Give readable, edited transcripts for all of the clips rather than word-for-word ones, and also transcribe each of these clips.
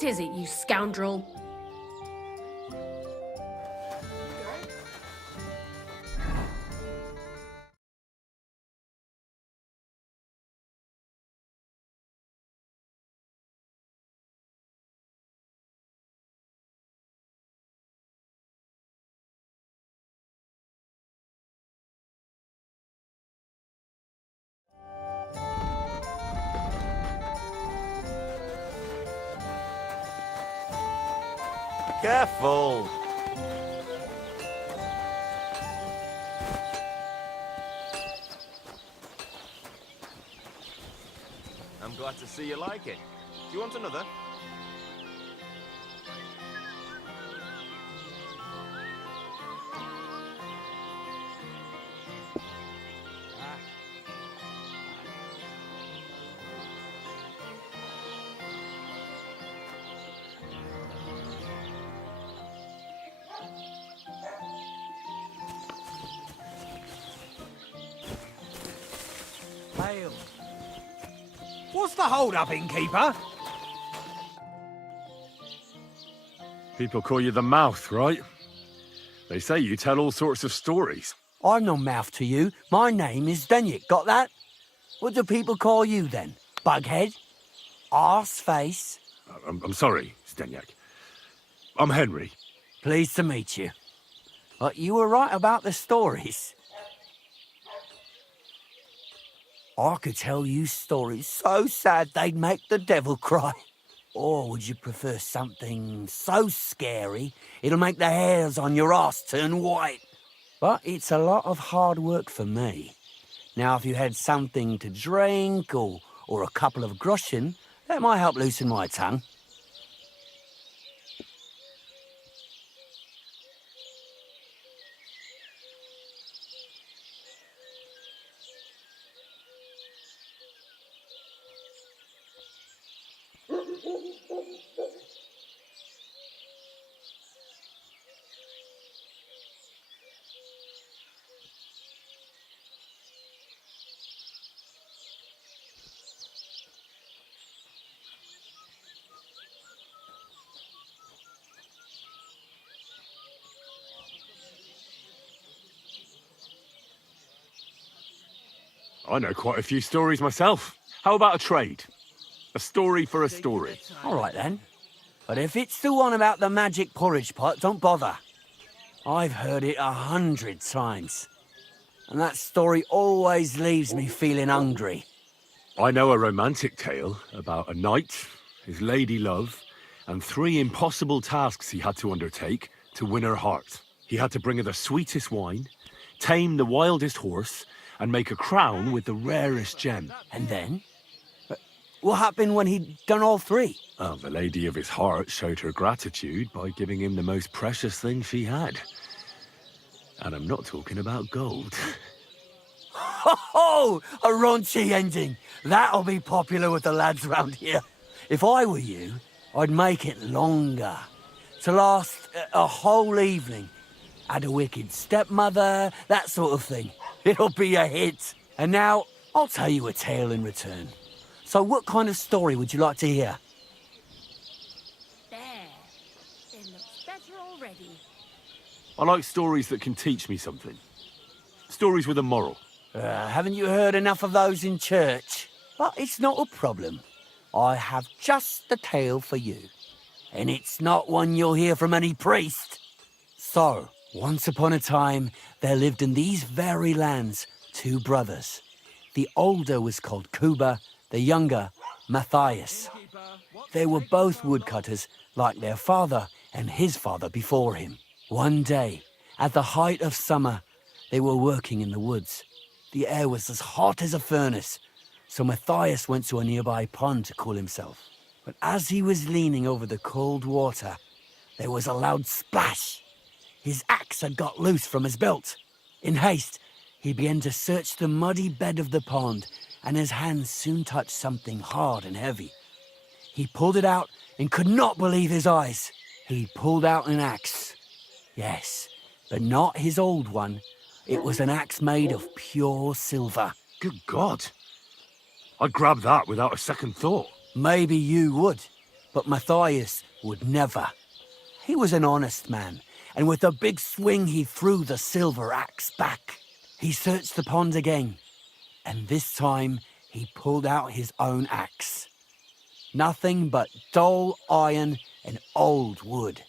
What is it, you scoundrel? Careful! I'm glad to see you like it. Do you want another? Hail. What's the hold-up, innkeeper? People call you the Mouth, right? They say you tell all sorts of stories. I'm no mouth to you. My name is Denyek, got that? What do people call you then? Bughead? Arseface? I'm sorry, Stenyak. I'm Henry. Pleased to meet you. But you were right about the stories. I could tell you stories so sad they'd make the devil cry. Or would you prefer something so scary it'll make the hairs on your arse turn white? But it's a lot of hard work for me. Now, if you had something to drink or a couple of groschen, that might help loosen my tongue. I know quite a few stories myself. How about a trade? A story for a story. All right, then. But if it's the one about the magic porridge pot, don't bother. I've heard it 100 times. And that story always leaves me feeling hungry. I know a romantic tale about a knight, his lady love, and 3 impossible tasks he had to undertake to win her heart. He had to bring her the sweetest wine, tame the wildest horse, and make a crown with the rarest gem. And then? What happened when he'd done all 3? Well, the lady of his heart showed her gratitude by giving him the most precious thing she had. And I'm not talking about gold. Ho! A raunchy ending. That'll be popular with the lads round here. If I were you, I'd make it longer. To last a whole evening. Add a wicked stepmother, that sort of thing. It'll be a hit. And now, I'll tell you a tale in return. So what kind of story would you like to hear? There. It looks better already. I like stories that can teach me something. Stories with a moral. Haven't you heard enough of those in church? But it's not a problem. I have just the tale for you. And it's not one you'll hear from any priest. So, once upon a time, there lived in these very lands 2 brothers. The older was called Kuba, the younger, Matthias. They were both woodcutters, like their father and his father before him. One day, at the height of summer, they were working in the woods. The air was as hot as a furnace, so Matthias went to a nearby pond to cool himself. But as he was leaning over the cold water, there was a loud splash. His axe had got loose from his belt. In haste, he began to search the muddy bed of the pond, and his hands soon touched something hard and heavy. He pulled it out and could not believe his eyes. He pulled out an axe. Yes, but not his old one. It was an axe made of pure silver. Good God. I'd grab that without a second thought. Maybe you would, But Matthias would never. He was an honest man, and with a big swing he threw the silver axe back. He searched the pond again, and this time he pulled out his own axe. Nothing but dull iron and old wood.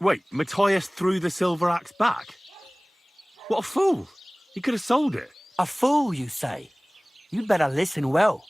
Wait, Matthias threw the silver axe back? What a fool! He could have sold it. A fool, you say? You'd better listen well.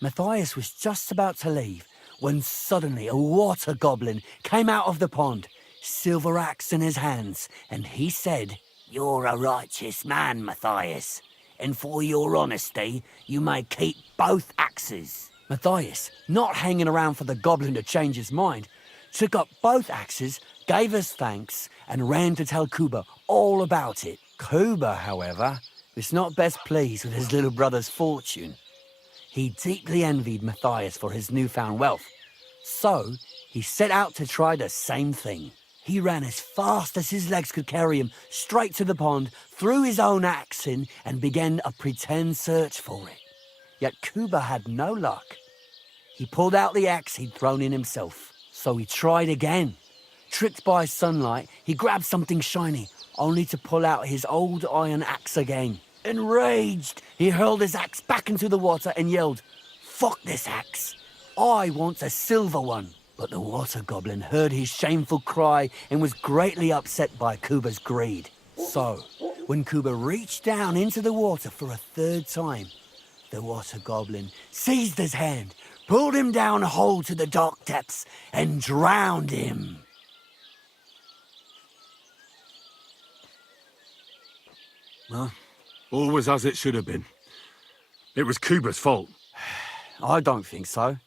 Matthias was just about to leave when suddenly a water goblin came out of the pond, silver axe in his hands, and he said, "You're a righteous man, Matthias, and for your honesty, you may keep both axes." Matthias, not hanging around for the goblin to change his mind, took up both axes, gave us thanks, and ran to tell Kuba all about it. Kuba, however, was not best pleased with his little brother's fortune. He deeply envied Matthias for his newfound wealth, so he set out to try the same thing. He ran as fast as his legs could carry him straight to the pond, threw his own axe in, and began a pretend search for it. Yet Kuba had no luck. He pulled out the axe he'd thrown in himself, so he tried again. Tricked by sunlight, he grabbed something shiny, only to pull out his old iron axe again. Enraged, he hurled his axe back into the water and yelled, "Fuck this axe! I want a silver one!" But the water goblin heard his shameful cry and was greatly upset by Kuba's greed. So, when Kuba reached down into the water for a third time, the water goblin seized his hand, pulled him down a hole to the dark depths, and drowned him. Well, all was as it should have been. It was Kuba's fault. I don't think so.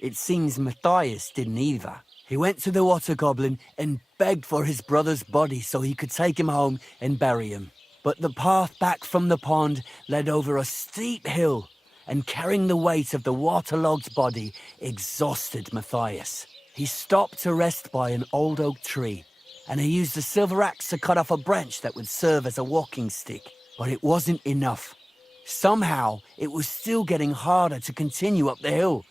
It seems Matthias didn't either. He went to the water goblin and begged for his brother's body so he could take him home and bury him. But the path back from the pond led over a steep hill, and carrying the weight of the waterlogged body exhausted Matthias. He stopped to rest by an old oak tree, and he used the silver axe to cut off a branch that would serve as a walking stick. But it wasn't enough. Somehow, it was still getting harder to continue up the hill.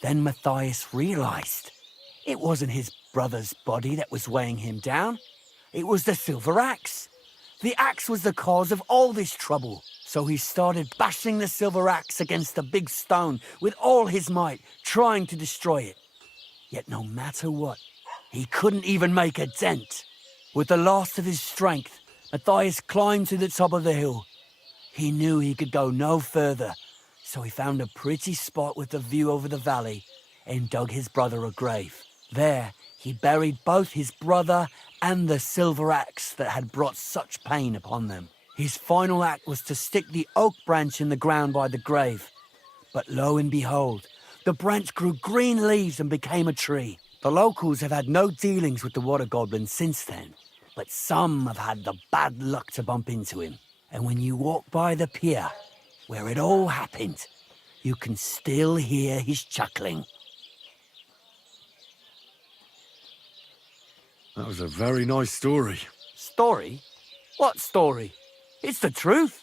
Then Matthias realized it wasn't his brother's body that was weighing him down. It was the silver axe. The axe was the cause of all this trouble. So he started bashing the silver axe against the big stone with all his might, trying to destroy it. Yet no matter what, he couldn't even make a dent. With the last of his strength, Matthias climbed to the top of the hill. He knew he could go no further, so he found a pretty spot with a view over the valley and dug his brother a grave. There, he buried both his brother and the silver axe that had brought such pain upon them. His final act was to stick the oak branch in the ground by the grave. But lo and behold, the branch grew green leaves and became a tree. The locals have had no dealings with the water goblin since then, but some have had the bad luck to bump into him. And when you walk by the pier, where it all happened, you can still hear his chuckling. That was a very nice story. Story? What story? It's the truth.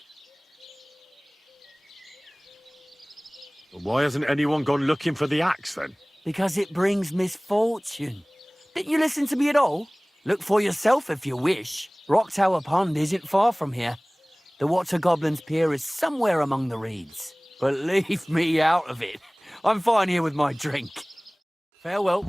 But why hasn't anyone gone looking for the axe then? Because it brings misfortune. Didn't you listen to me at all? Look for yourself if you wish. Rock Tower Pond isn't far from here. The Water Goblin's Pier is somewhere among the reeds. But leave me out of it. I'm fine here with my drink. Farewell.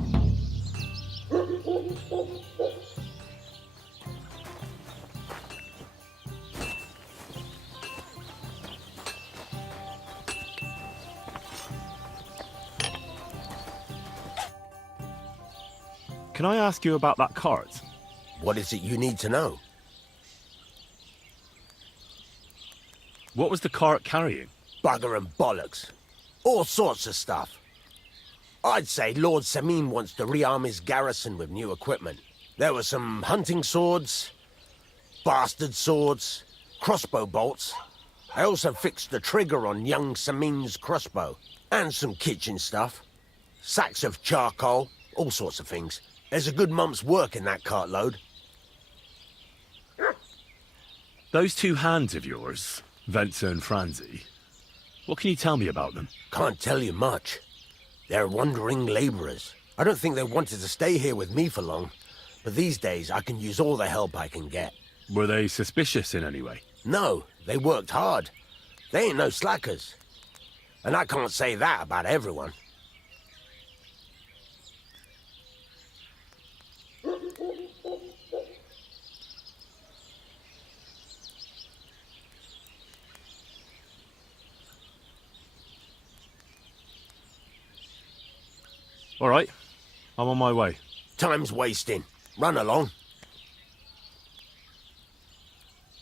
Can I ask you about that cart? What is it you need to know? What was the cart carrying? Bugger and bollocks. All sorts of stuff. I'd say Lord Samin wants to rearm his garrison with new equipment. There were some hunting swords, bastard swords, crossbow bolts. I also fixed the trigger on young Samin's crossbow. And some kitchen stuff. Sacks of charcoal, all sorts of things. There's a good month's work in that cartload. Those two hands of yours, Venza and Franzi, what can you tell me about them? Can't tell you much. They're wandering laborers. I don't think they wanted to stay here with me for long, but these days I can use all the help I can get. Were they suspicious in any way? No, they worked hard. They ain't no slackers. And I can't say that about everyone. All right, I'm on my way. Time's wasting. Run along.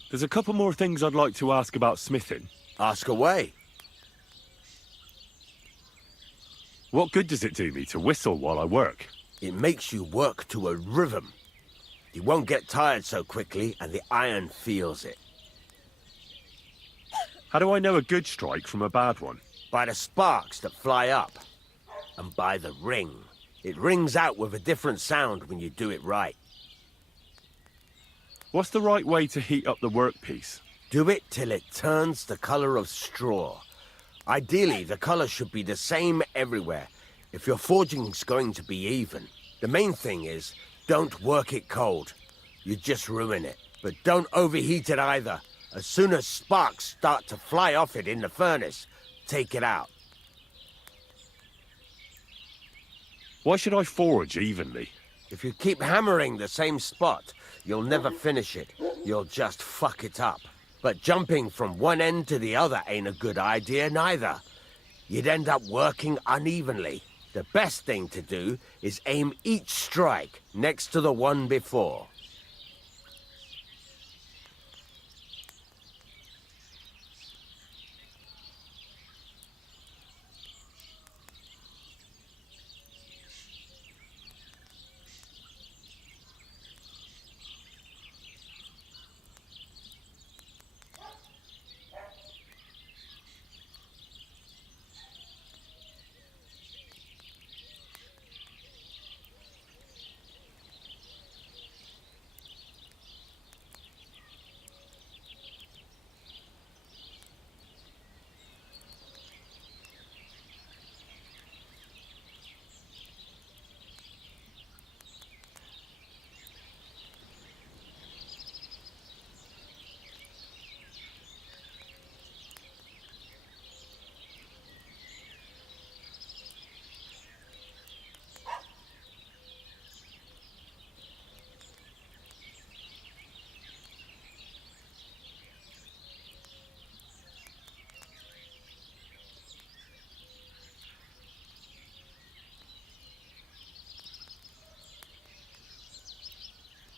There's a couple more things I'd like to ask about smithing. Ask away. What good does it do me to whistle while I work? It makes you work to a rhythm. You won't get tired so quickly, and the iron feels it. How do I know a good strike from a bad one? By the sparks that fly up. And by the ring. It rings out with a different sound when you do it right. What's the right way to heat up the workpiece? Do it till it turns the color of straw. Ideally, the color should be the same everywhere, if your forging's going to be even. The main thing is, don't work it cold. You just ruin it. But don't overheat it either. As soon as sparks start to fly off it in the furnace, take it out. Why should I forge evenly? If you keep hammering the same spot, you'll never finish it. You'll just fuck it up. But jumping from one end to the other ain't a good idea neither. You'd end up working unevenly. The best thing to do is aim each strike next to the one before.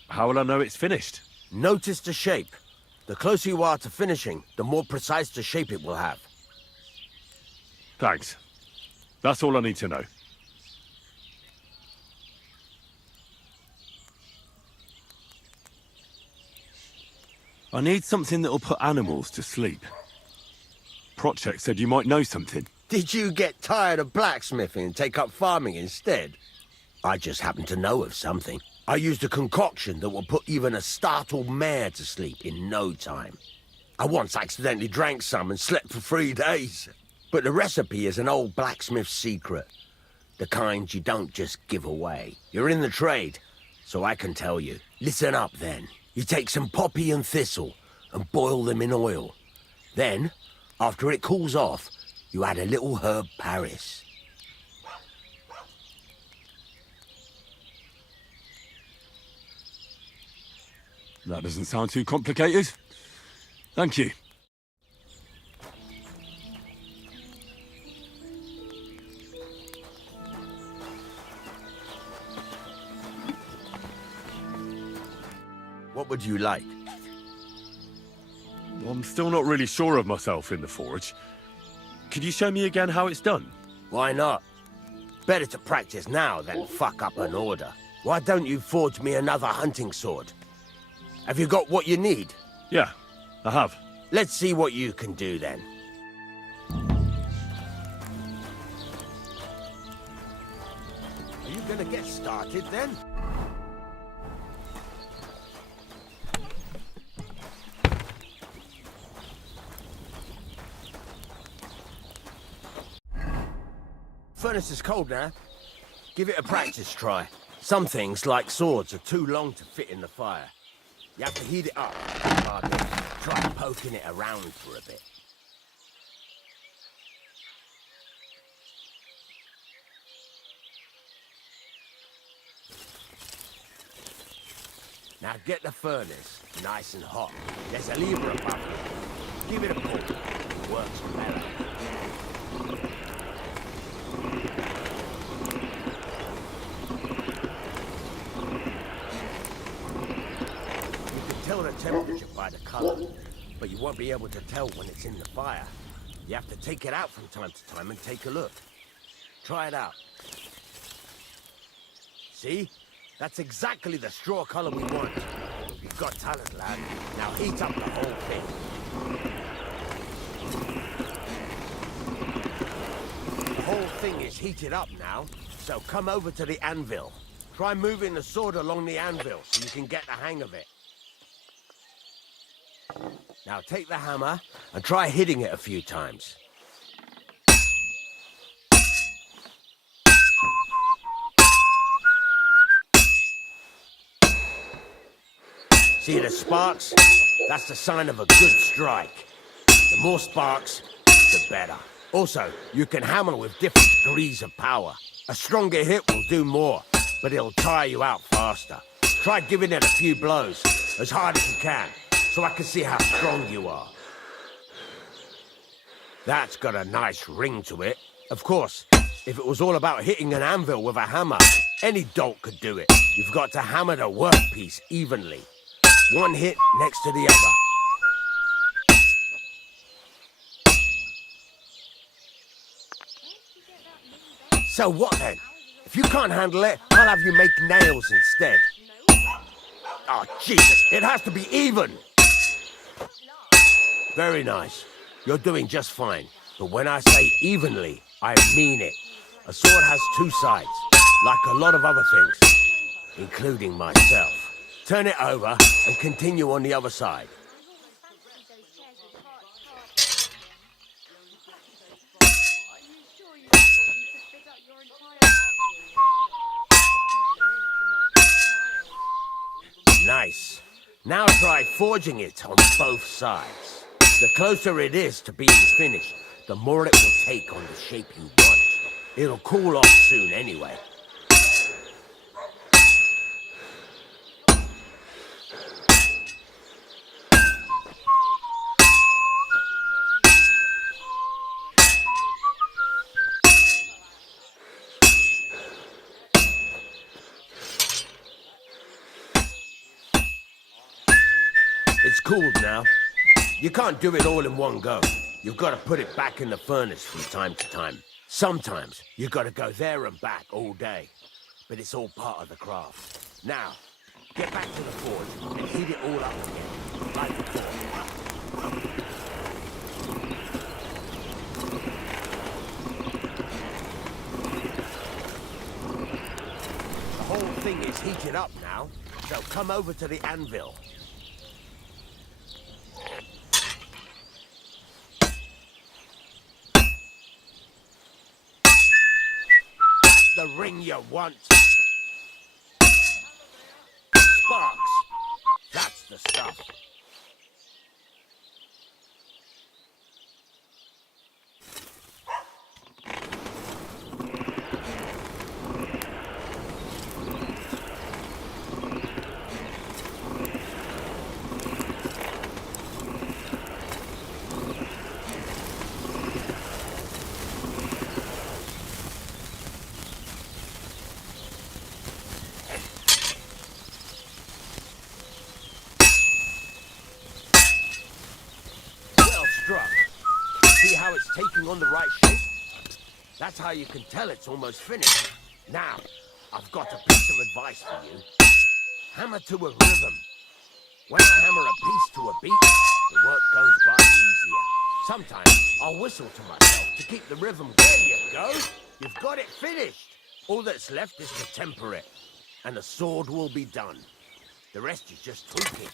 How will I know it's finished? Notice the shape. The closer you are to finishing, the more precise the shape it will have. Thanks. That's all I need to know. I need something that'll put animals to sleep. Project said you might know something. Did you get tired of blacksmithing and take up farming instead? I just happen to know of something. I used a concoction that will put even a startled mare to sleep in no time. I once accidentally drank some and slept for 3 days. But the recipe is an old blacksmith's secret. The kind you don't just give away. You're in the trade, so I can tell you. Listen up then. You take some poppy and thistle and boil them in oil. Then, after it cools off, you add a little herb Paris. That doesn't sound too complicated. Thank you. What would you like? I'm still not really sure of myself in the forge. Could you show me again how it's done? Why not? Better to practice now than fuck up an order. Why don't you forge me another hunting sword? Have you got what you need? Yeah, I have. Let's see what you can do then. Are you gonna get started then? Furnace is cold now. Give it a practice try. Some things, like swords, are too long to fit in the fire. You have to heat it up. Try poking it around for a bit. Now get the furnace nice and hot. There's a lever above it. Give it a pull. It works better. You can tell the temperature by the color, but you won't be able to tell when it's in the fire. You have to take it out from time to time and take a look. Try it out. See? That's exactly the straw color we want. You've got talent, lad. Now heat up the whole thing. The whole thing is heated up now, so come over to the anvil. Try moving the sword along the anvil so you can get the hang of it. Now take the hammer and try hitting it a few times. See the sparks? That's the sign of a good strike. The more sparks, the better. Also, you can hammer with different degrees of power. A stronger hit will do more, but it'll tire you out faster. Try giving it a few blows, as hard as you can, so I can see how strong you are. That's got a nice ring to it. Of course, if it was all about hitting an anvil with a hammer, any dolt could do it. You've got to hammer the workpiece evenly. One hit next to the other. So what then? If you can't handle it, I'll have you make nails instead. Oh, Jesus, it has to be even! Very nice. You're doing just fine. But when I say evenly, I mean it. A sword has two sides, like a lot of other things, including myself. Turn it over and continue on the other side. Nice. Now try forging it on both sides. The closer it is to being finished, the more it will take on the shape you want. It'll cool off soon anyway. It's cooled now. You can't do it all in one go. You've got to put it back in the furnace from time to time. Sometimes you've got to go there and back all day. But it's all part of the craft. Now, get back to the forge and heat it all up again, like before. The whole thing is heated up now, so come over to the anvil. The ring you want. Sparks. That's the stuff. See how it's taking on the right shape? That's how you can tell it's almost finished. Now, I've got a piece of advice for you. Hammer to a rhythm. When I hammer a piece to a beat, the work goes by easier. Sometimes I'll whistle to myself to keep the rhythm. There you go. You've got it finished. All that's left is to temper it, and the sword will be done. The rest is just tweaking.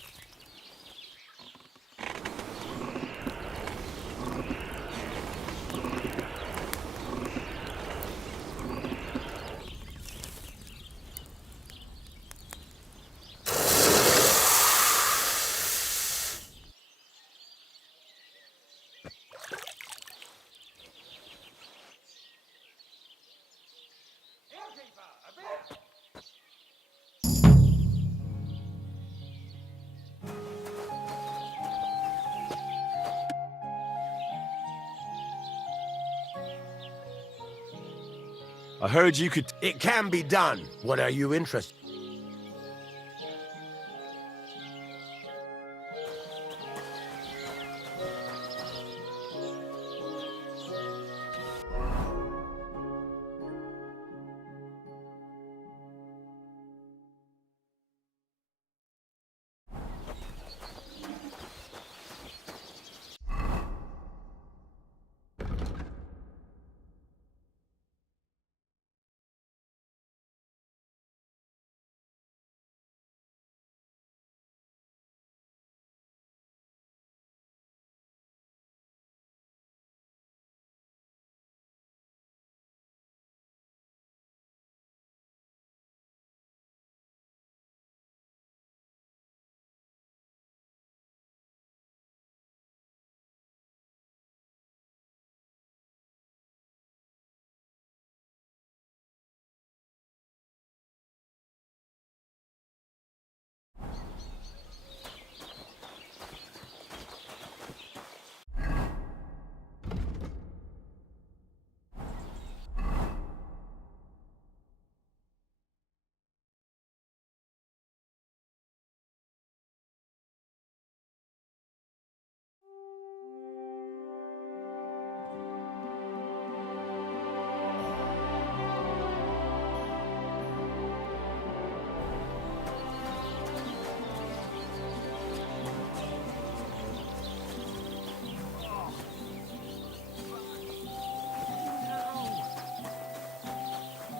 I heard you could... It can be done. What are you interested?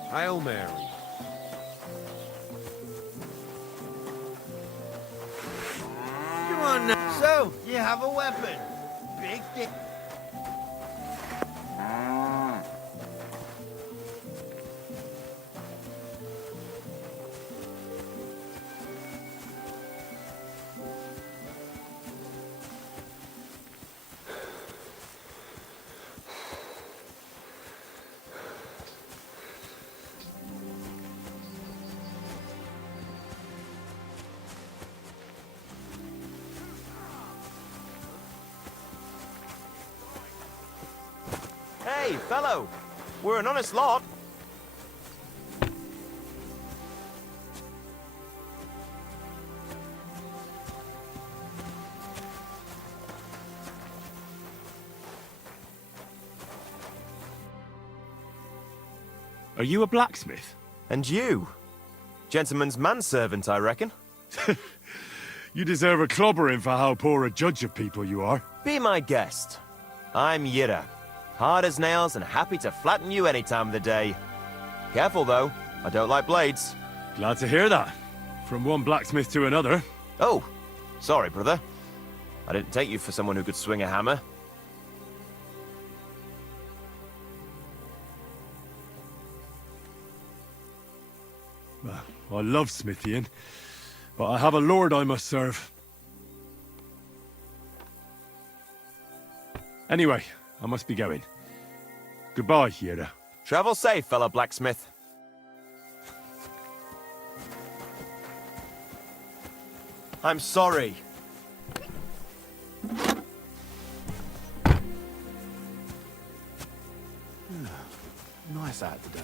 Hail Mary. Come on now. So, you have a weapon. Big dick. Hey, fellow. We're an honest lot. Are you a blacksmith? And you? Gentleman's manservant, I reckon. You deserve a clobbering for how poor a judge of people you are. Be my guest. I'm Yira. Hard as nails and happy to flatten you any time of the day. Careful, though. I don't like blades. Glad to hear that. From one blacksmith to another. Oh, sorry, brother. I didn't take you for someone who could swing a hammer. I love smithying, but I have a lord I must serve. Anyway, I must be going. Goodbye, Yera. Travel safe, fellow blacksmith. I'm sorry. Nice out today.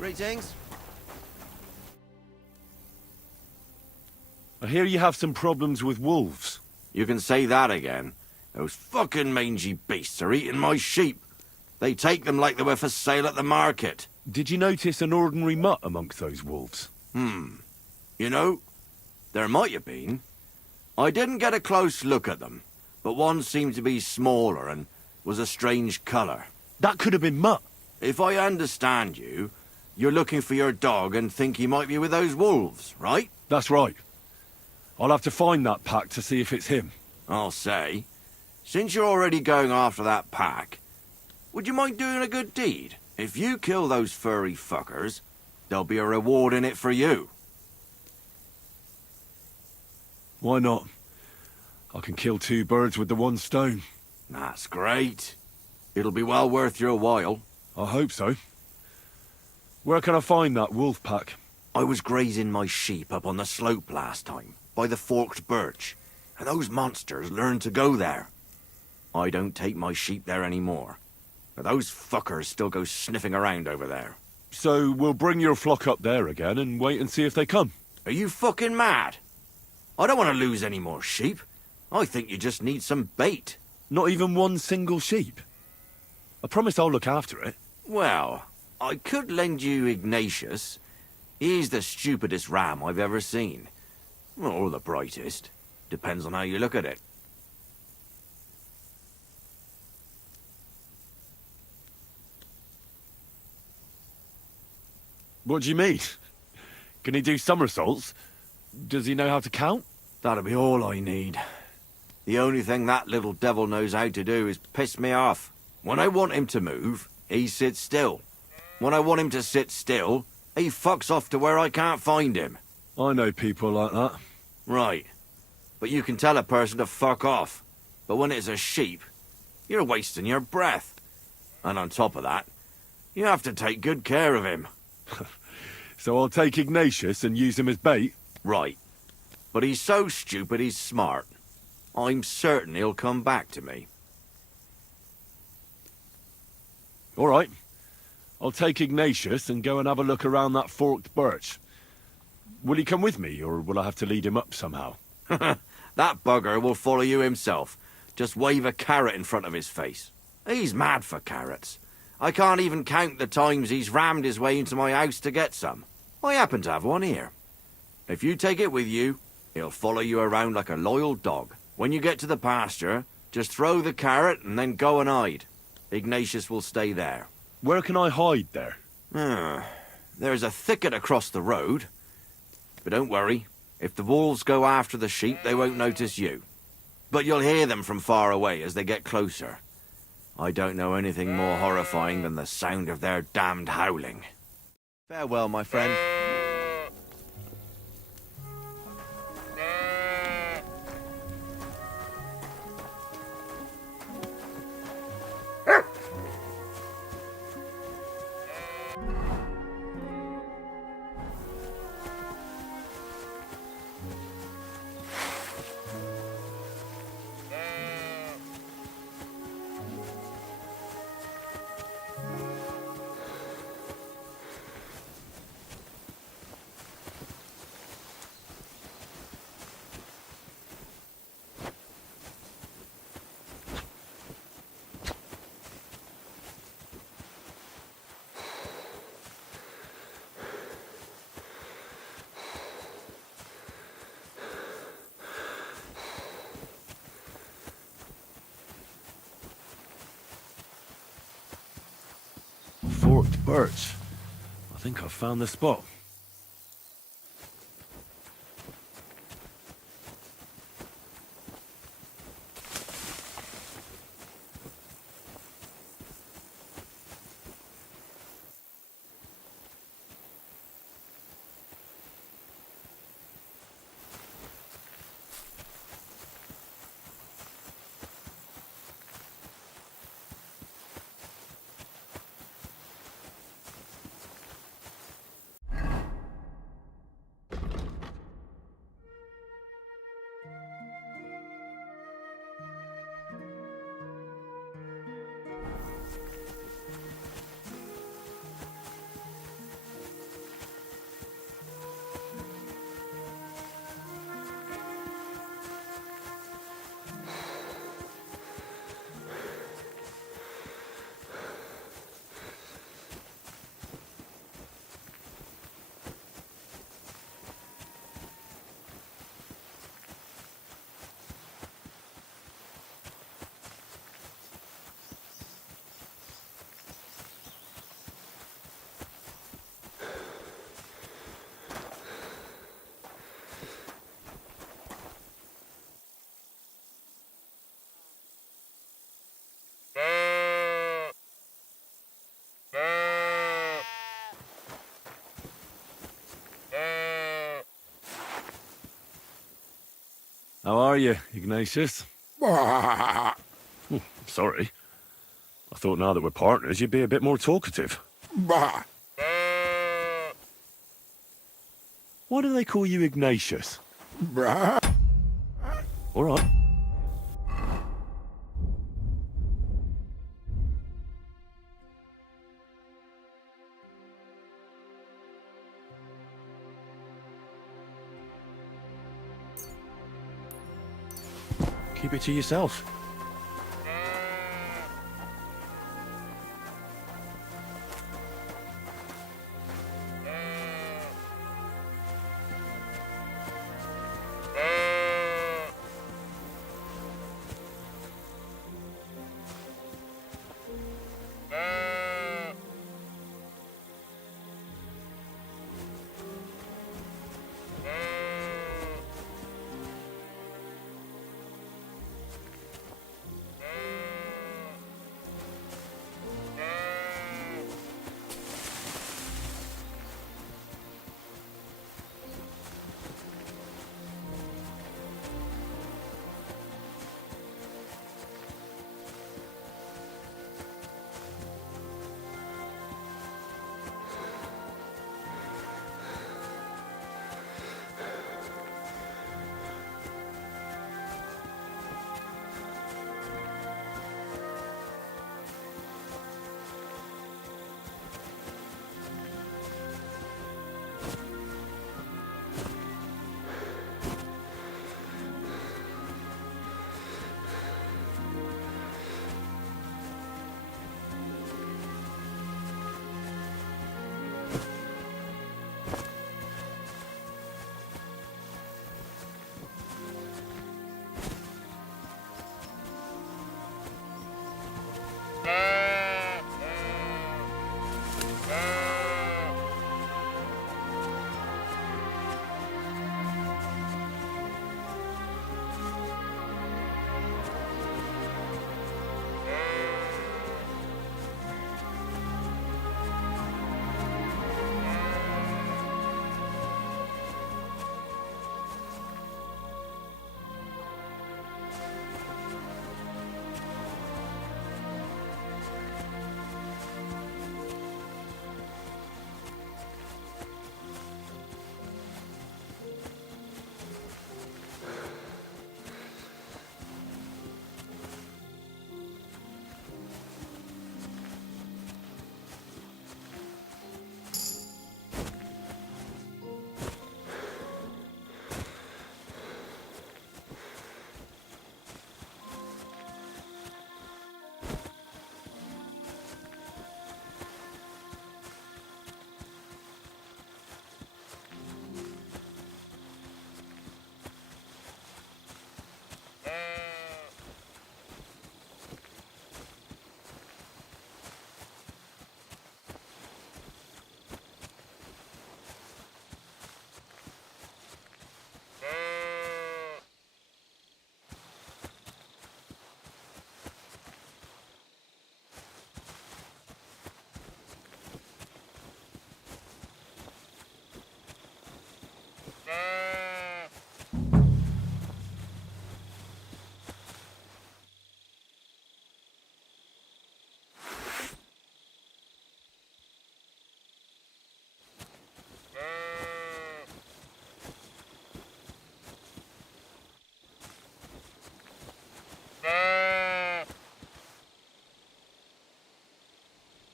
Greetings. I hear you have some problems with wolves. You can say that again. Those fucking mangy beasts are eating my sheep. They take them like they were for sale at the market. Did you notice an ordinary mutt amongst those wolves? You know, there might have been. I didn't get a close look at them, but one seemed to be smaller and was a strange colour. That could have been Mutt. If I understand you, you're looking for your dog and think he might be with those wolves, right? That's right. I'll have to find that pack to see if it's him. I'll say, since you're already going after that pack, would you mind doing a good deed? If you kill those furry fuckers, there'll be a reward in it for you. Why not? I can kill 2 birds with the 1 stone. That's great. It'll be well worth your while. I hope so. Where can I find that wolf pack? I was grazing my sheep up on the slope last time, by the forked birch, and those monsters learned to go there. I don't take my sheep there anymore, but those fuckers still go sniffing around over there. So we'll bring your flock up there again and wait and see if they come. Are you fucking mad? I don't want to lose any more sheep. I think you just need some bait. Not even 1 single sheep. I promise I'll look after it. Well, I could lend you Ignatius. He's the stupidest ram I've ever seen. Or the brightest. Depends on how you look at it. What do you mean? Can he do somersaults? Does he know how to count? That'll be all I need. The only thing that little devil knows how to do is piss me off. When I want him to move, he sits still. When I want him to sit still, he fucks off to where I can't find him. I know people like that. Right. But you can tell a person to fuck off. But when it's a sheep, you're wasting your breath. And on top of that, you have to take good care of him. So I'll take Ignatius and use him as bait? Right. But he's so stupid he's smart. I'm certain he'll come back to me. All right. I'll take Ignatius and go and have a look around that forked birch. Will he come with me, or will I have to lead him up somehow? That bugger will follow you himself. Just wave a carrot in front of his face. He's mad for carrots. I can't even count the times he's rammed his way into my house to get some. I happen to have one here. If you take it with you, he'll follow you around like a loyal dog. When you get to the pasture, just throw the carrot and then go and hide. Ignatius will stay there. Where can I hide there? There's a thicket across the road. But don't worry. If the wolves go after the sheep, they won't notice you. But you'll hear them from far away as they get closer. I don't know anything more horrifying than the sound of their damned howling. Farewell, my friend. Forked birch. I think I've found the spot. How are you, Ignatius? Sorry. I thought now that we're partners, you'd be a bit more talkative. Why do they call you Ignatius? All right. Keep it to yourself.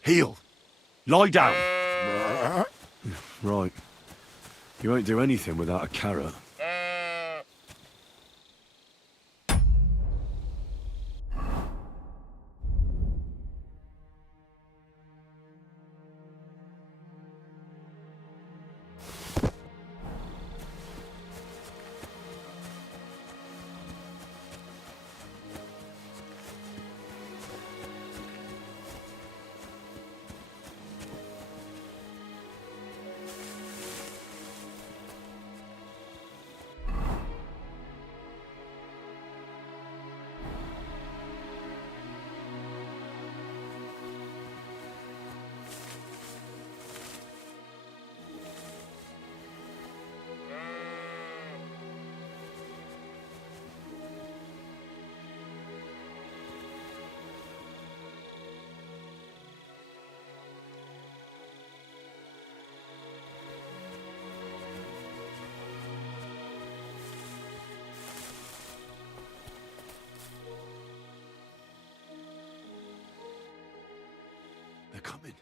Heel! Lie down! Right. You won't do anything without a carrot. coming.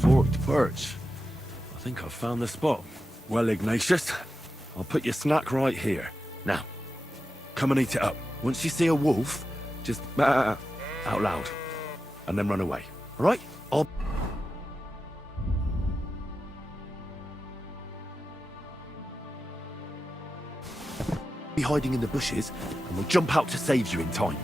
Forked birch. I think I've found the spot. Well, Ignatius, I'll put your snack right here. Now, come and eat it up. Once you see a wolf, just out loud, and then run away. All right? I'll be hiding in the bushes, and we'll jump out to save you in time.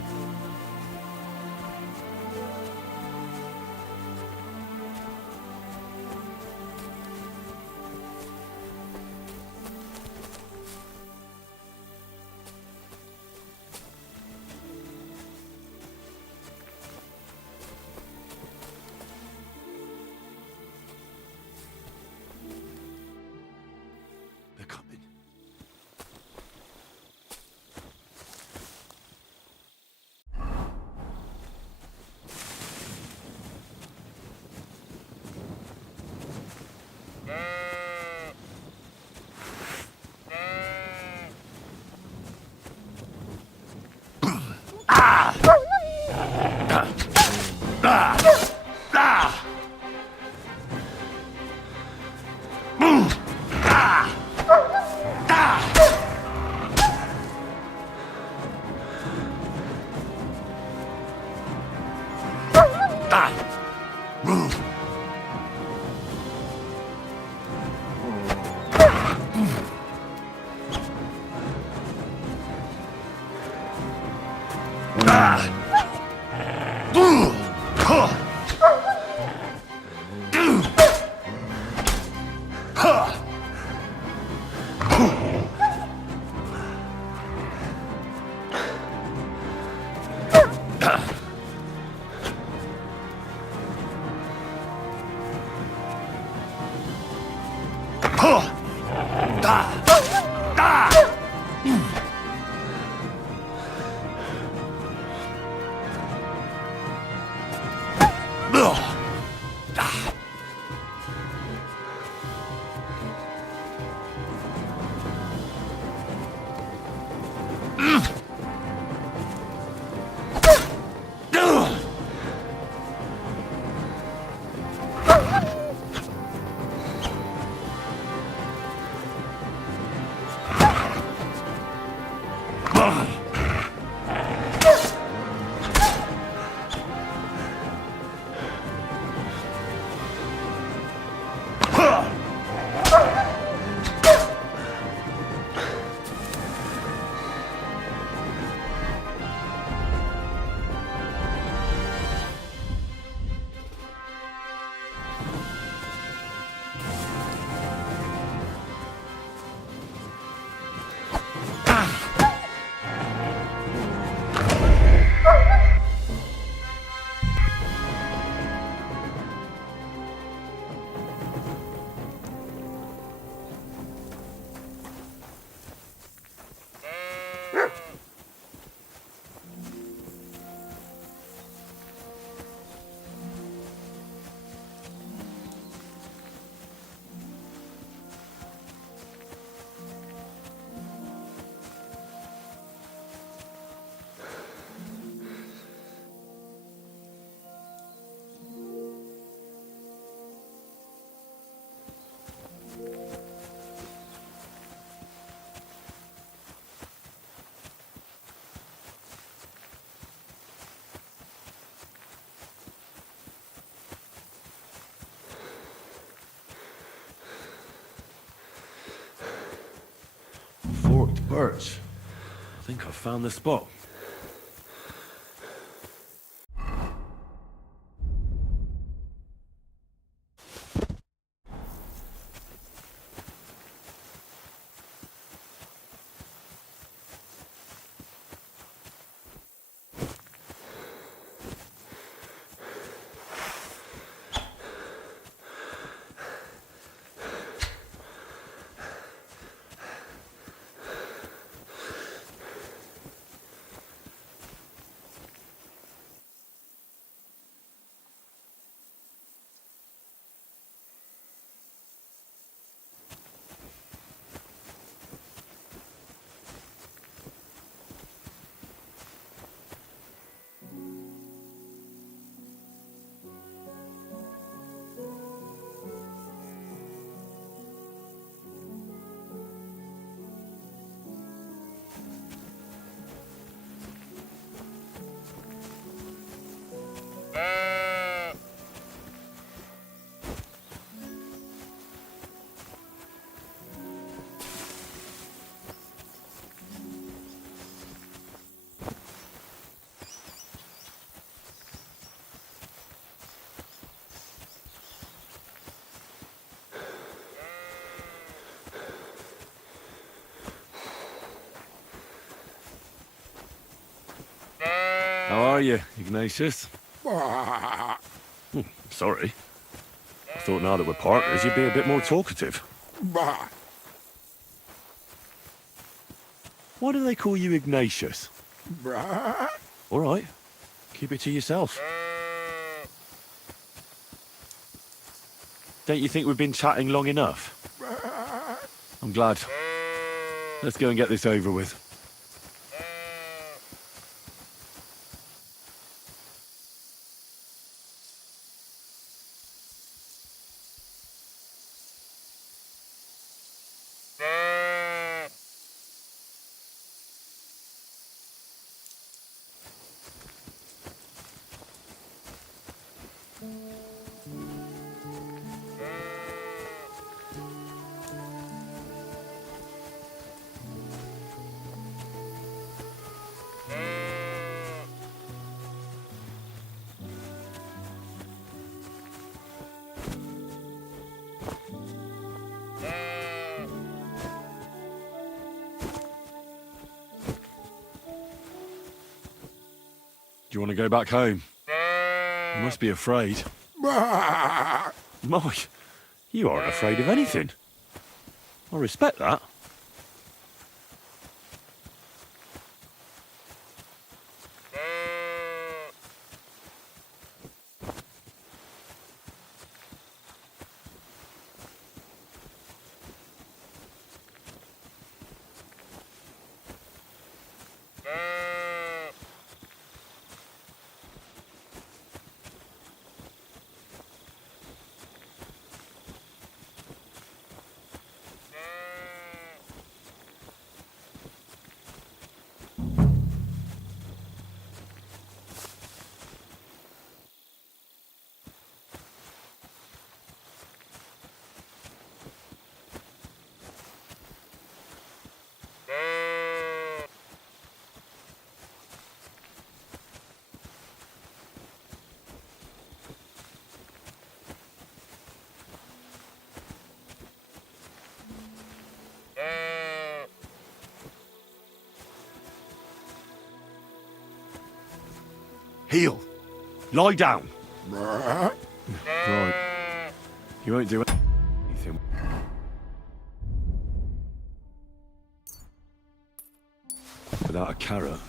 Forked birch. I think I've found the spot. How are you, Ignatius? Sorry. I thought now that we're partners, you'd be a bit more talkative. Why do they call you Ignatius? All right. Keep it to yourself. Don't you think we've been chatting long enough? I'm glad. Let's go and get this over with. Do you want to go back home? You must be afraid. My, you aren't afraid of anything. I respect that. Heel. Lie down. Right. You won't do anything. Without a carrot.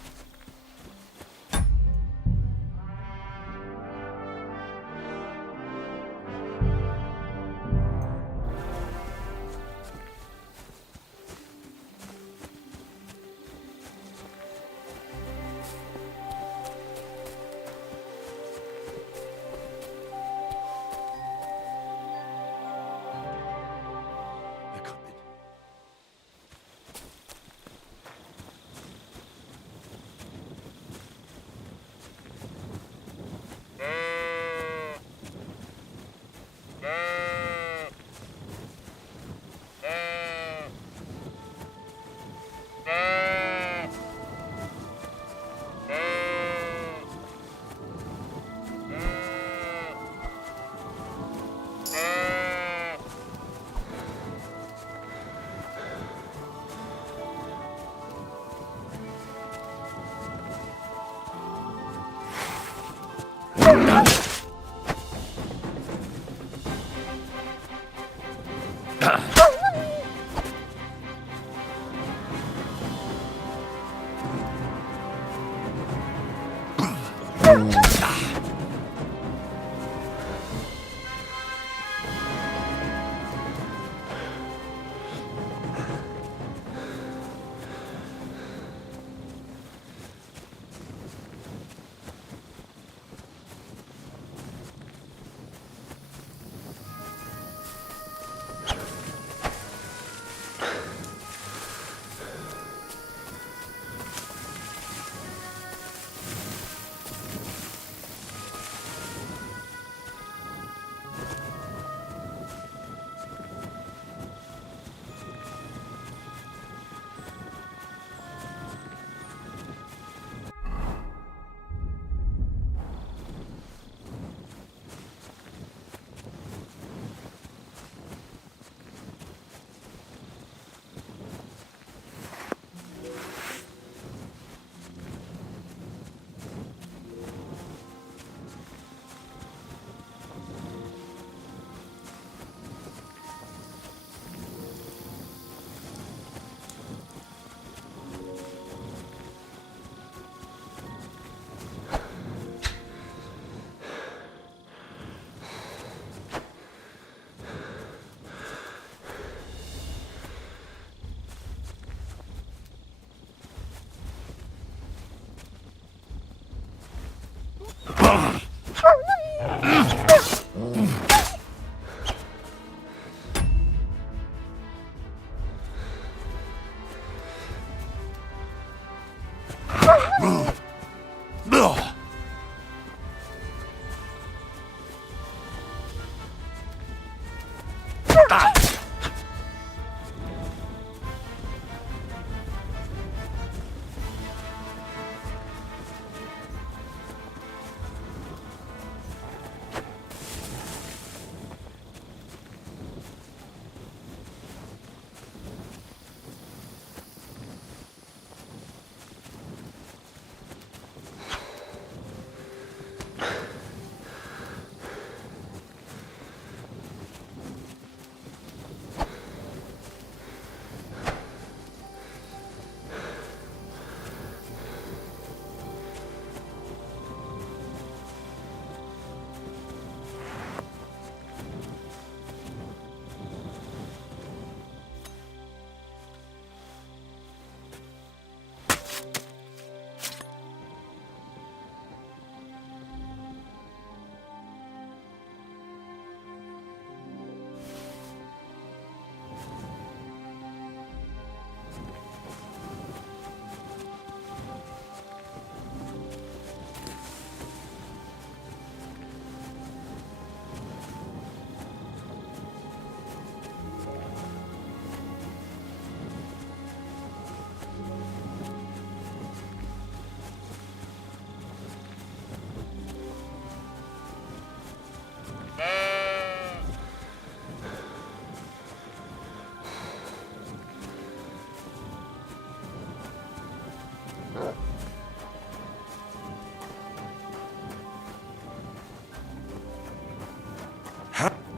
They're coming.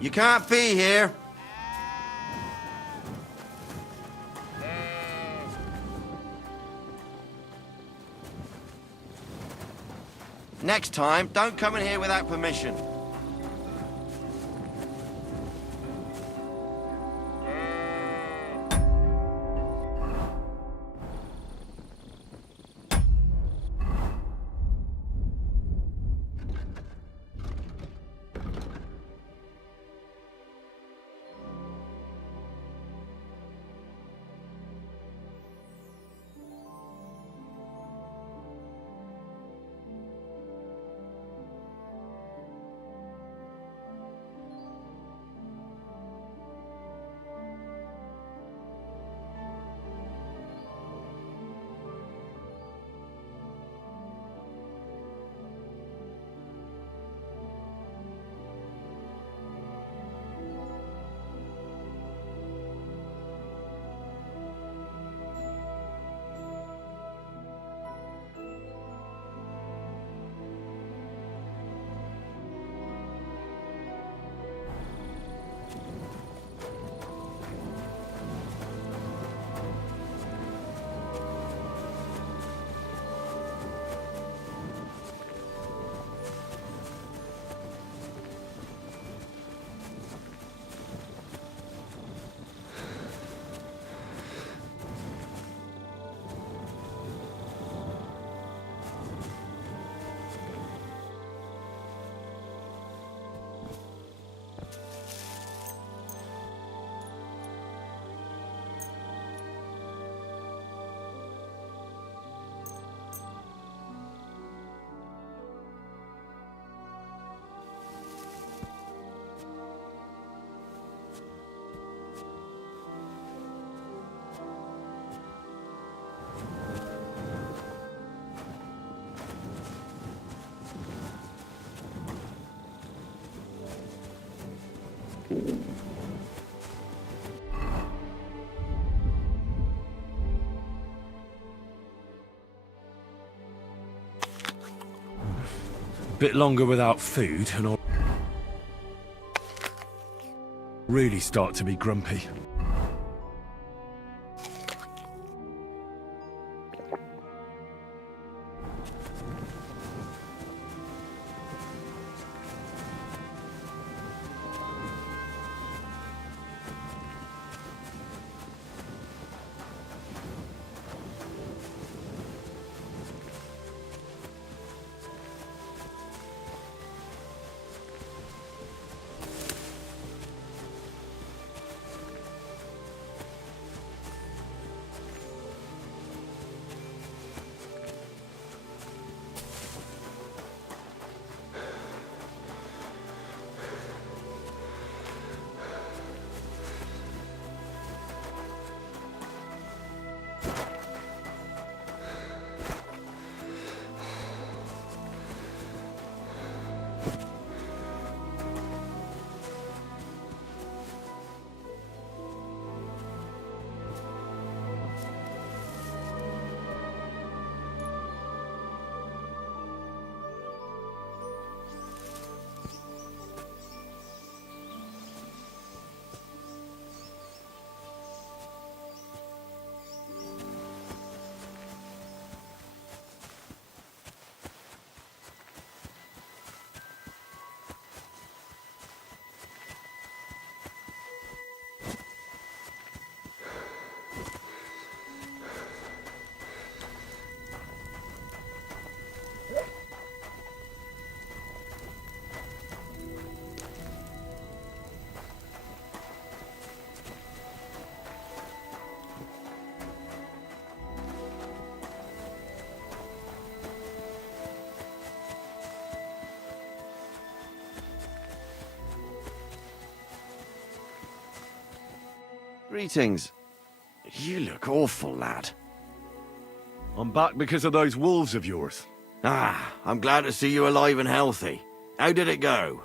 You can't be here. Next time, don't come in here without permission. Bit longer without food, and I'll really start to be grumpy. Greetings. You look awful, lad. I'm back because of those wolves of yours. Ah, I'm glad to see you alive and healthy. How did it go?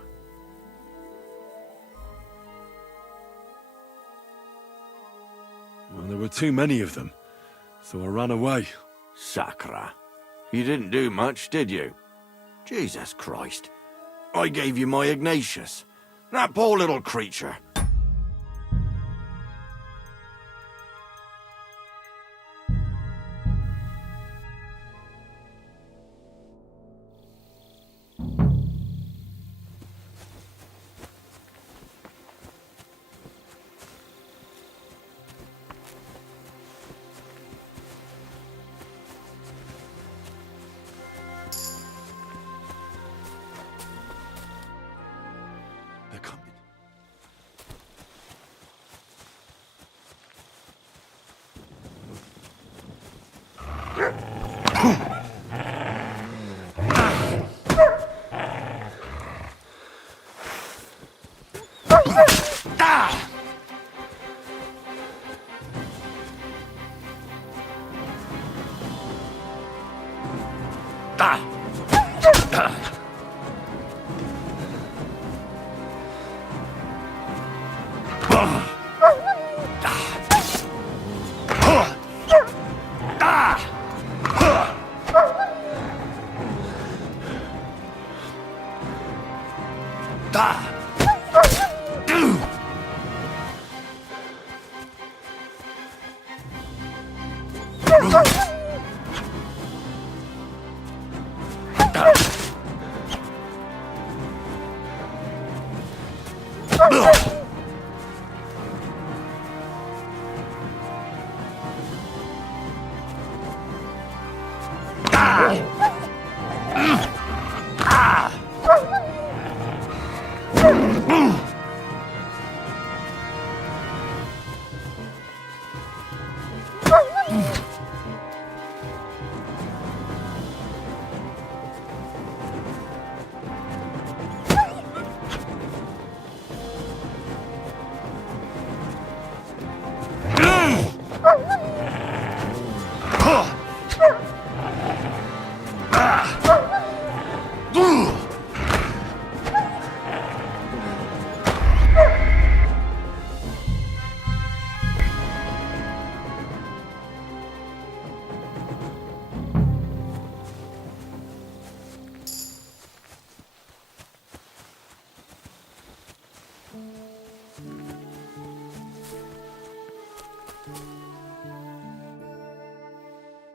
Well, there were too many of them, so I ran away. Sacra. You didn't do much, did you? Jesus Christ. I gave you my Ignatius. That poor little creature. They're coming.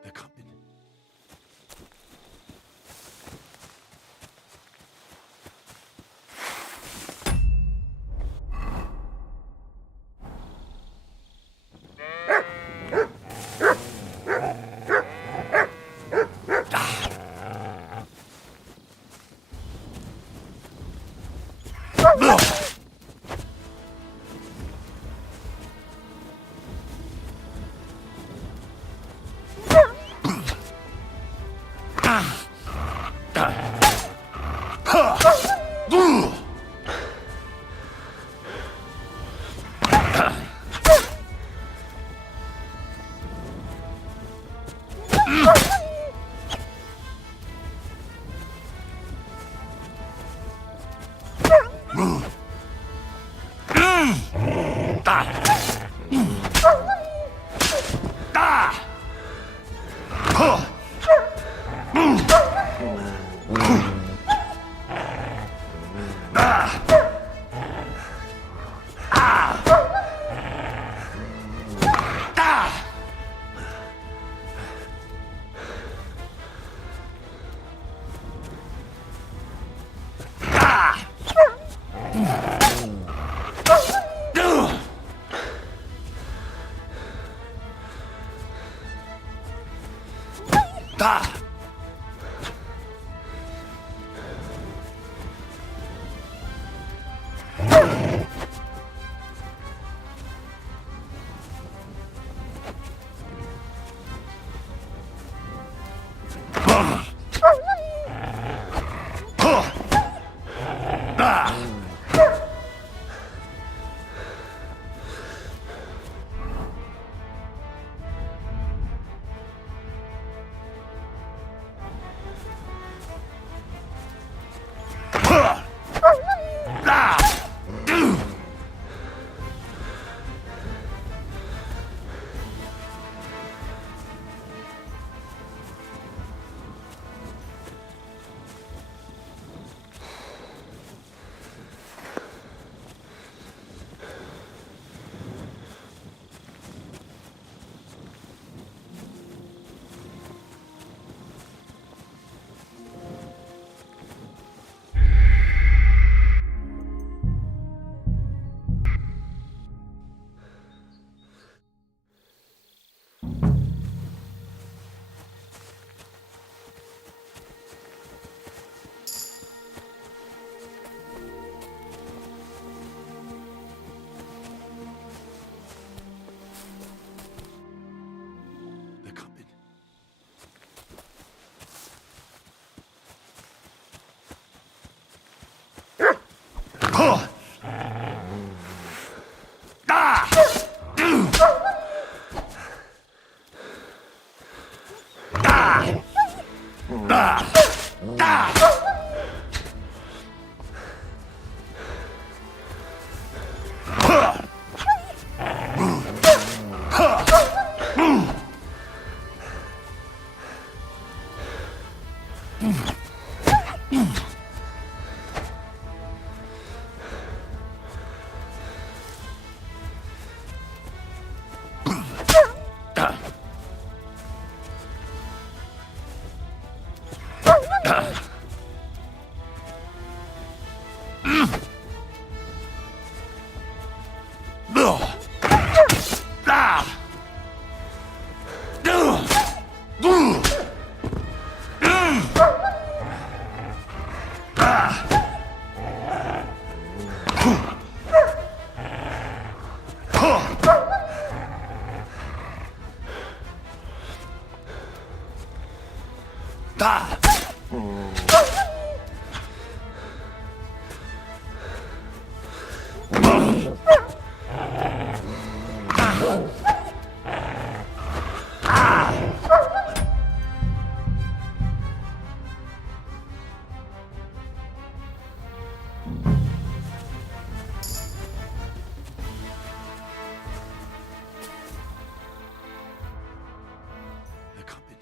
They're coming. They're coming.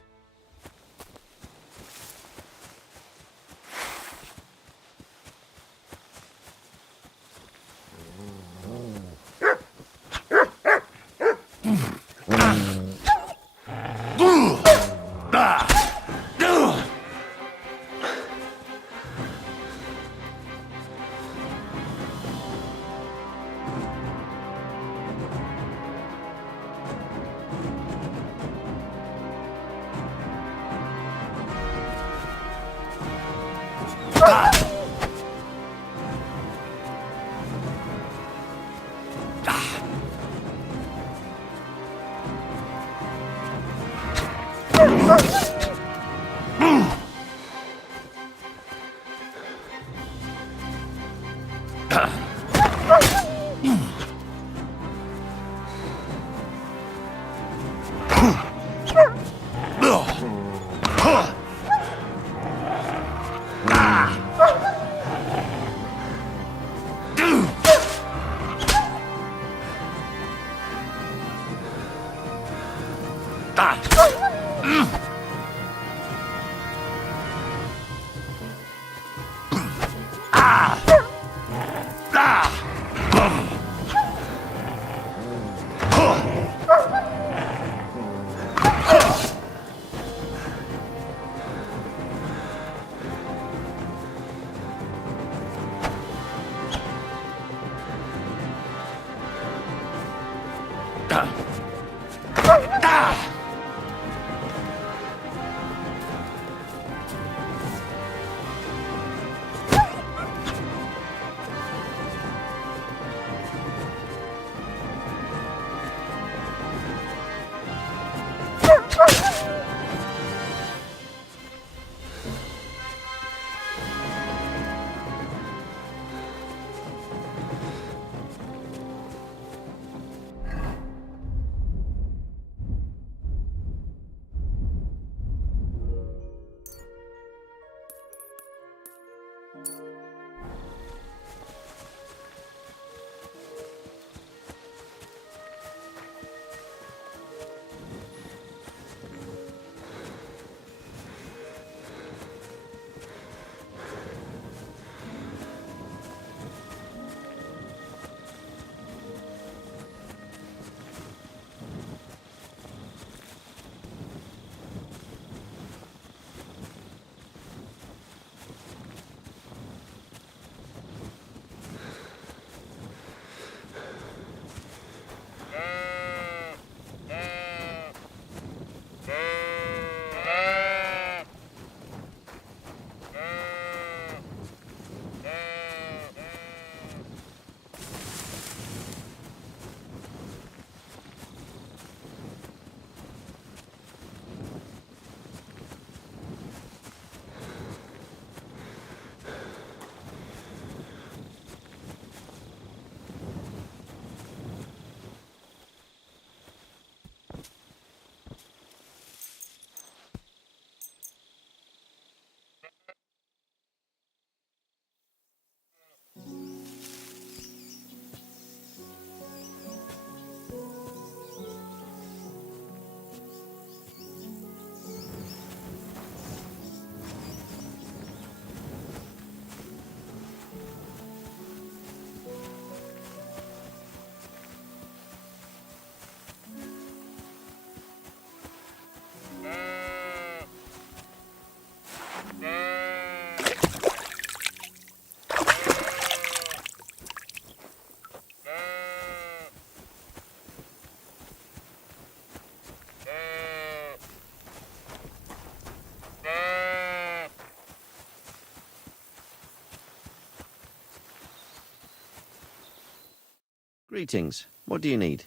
Greetings. What do you need?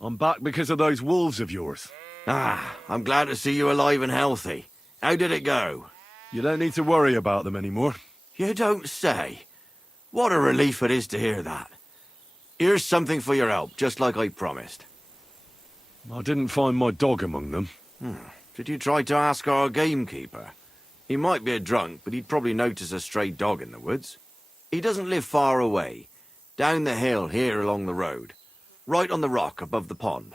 I'm back because of those wolves of yours. Ah, I'm glad to see you alive and healthy. How did it go? You don't need to worry about them anymore. You don't say. What a relief it is to hear that. Here's something for your help, just like I promised. I didn't find my dog among them. Did you try to ask our gamekeeper? He might be a drunk, but he'd probably notice a stray dog in the woods. He doesn't live far away. Down the hill here along the road. Right on the rock above the pond.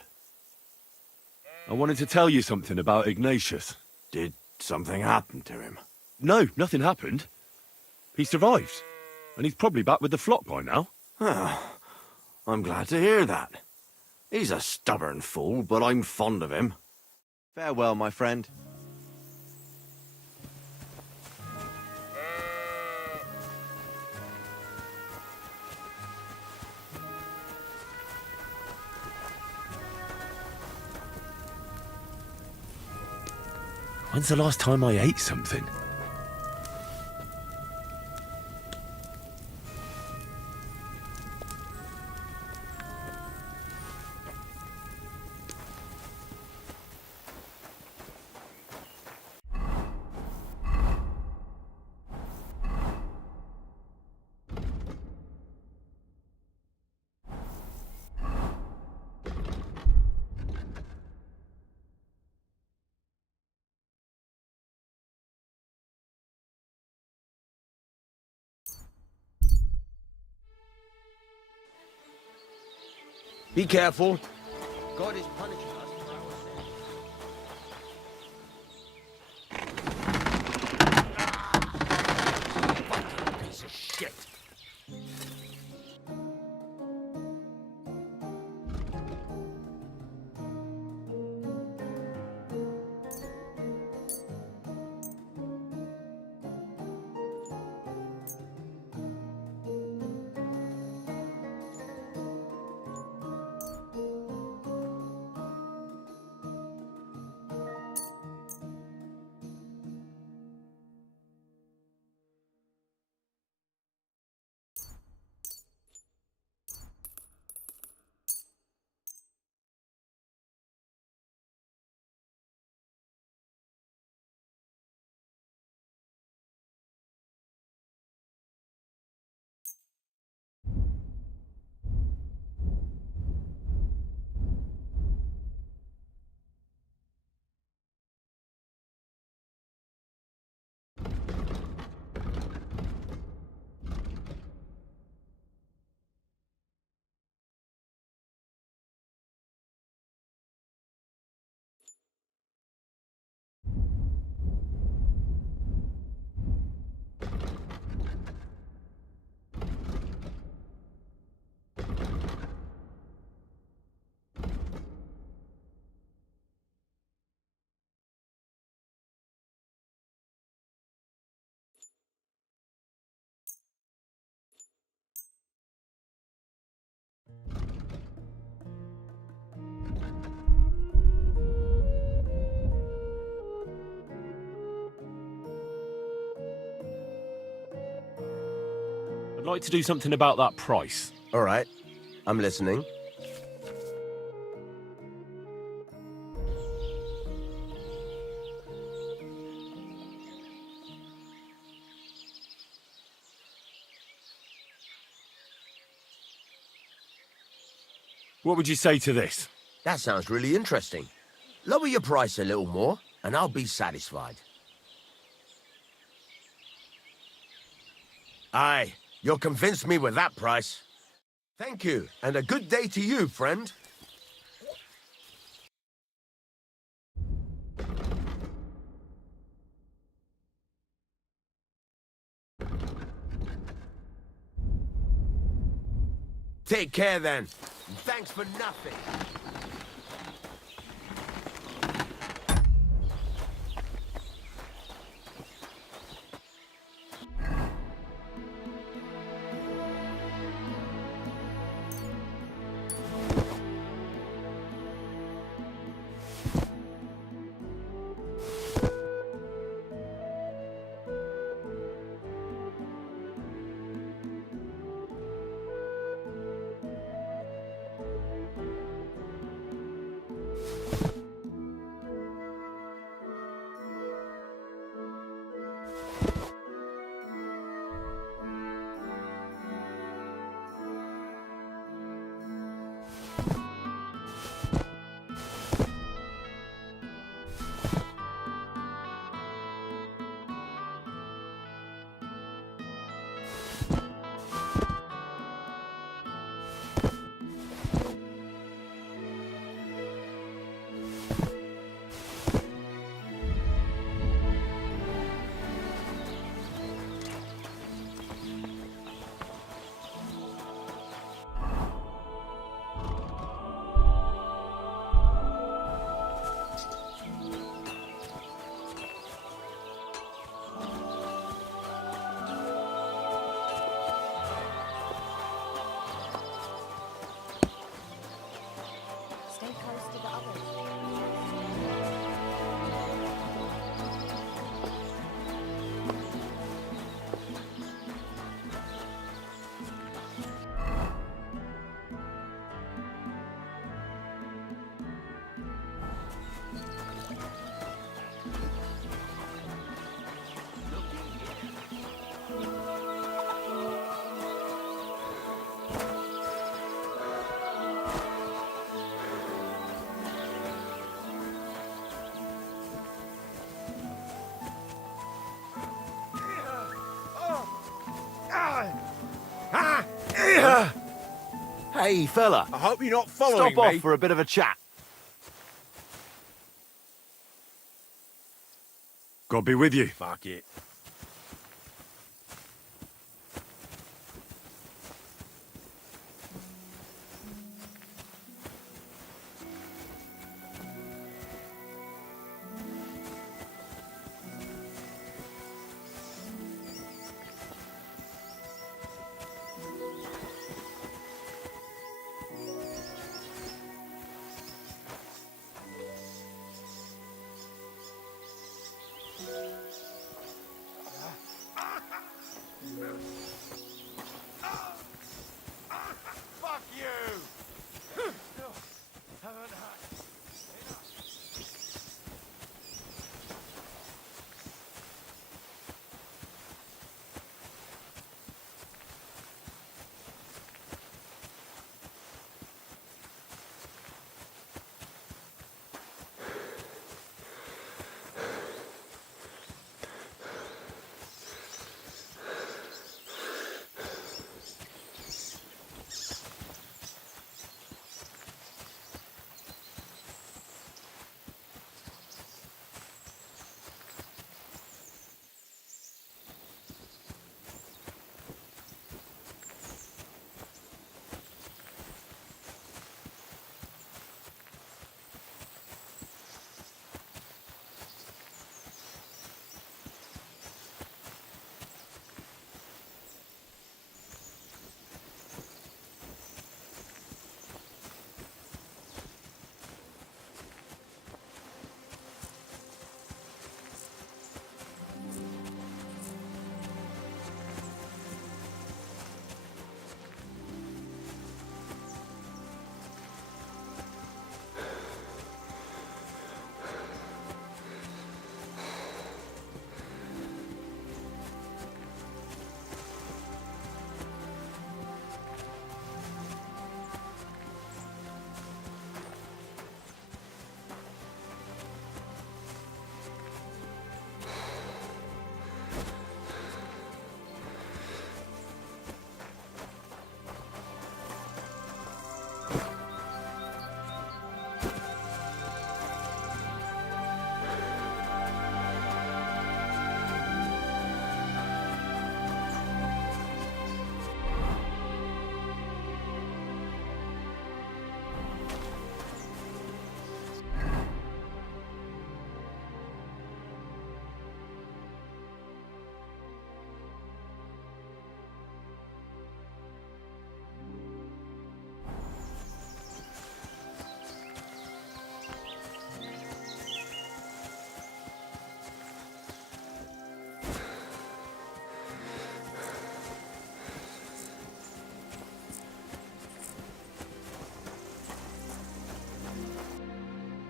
I wanted to tell you something about Ignatius. Did something happen to him? No, nothing happened. He survived. And he's probably back with the flock by now. I'm glad to hear that. He's a stubborn fool, but I'm fond of him. Farewell, my friend. When's the last time I ate something? Be careful. God is punishing us for our sins. Fucking piece of shit. I'd like to do something about that price. All right. I'm listening. What would you say to this? That sounds really interesting. Lower your price a little more, and I'll be satisfied. Aye, you'll convince me with that price. Thank you, and a good day to you, friend. Take care, then. Thanks for nothing. Stay close to the others. Hey, fella. I hope you're not following Stop me. off for a bit of a chat. God be with you. Fuck it. Fuck you! Haven't had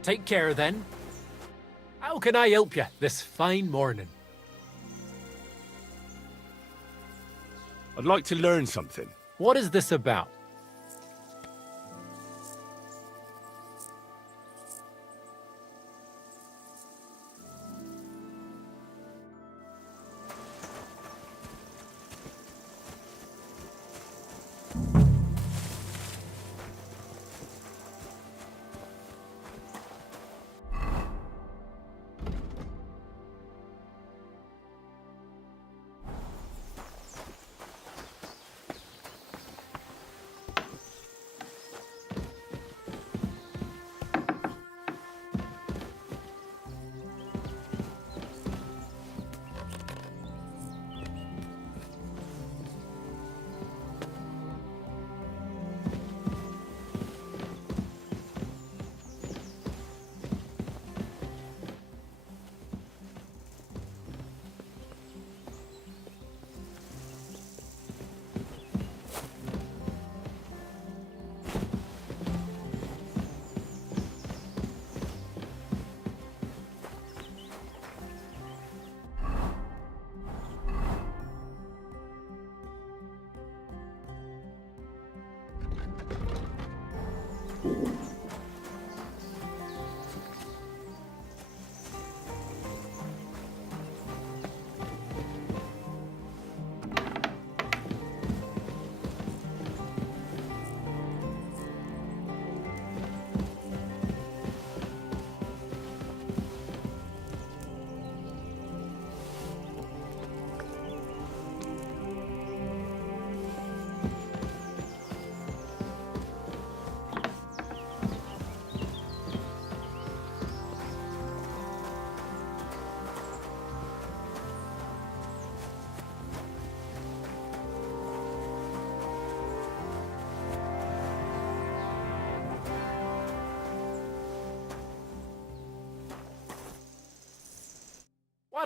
Take care then. How can I help you this fine morning? I'd like to learn something. What is this about?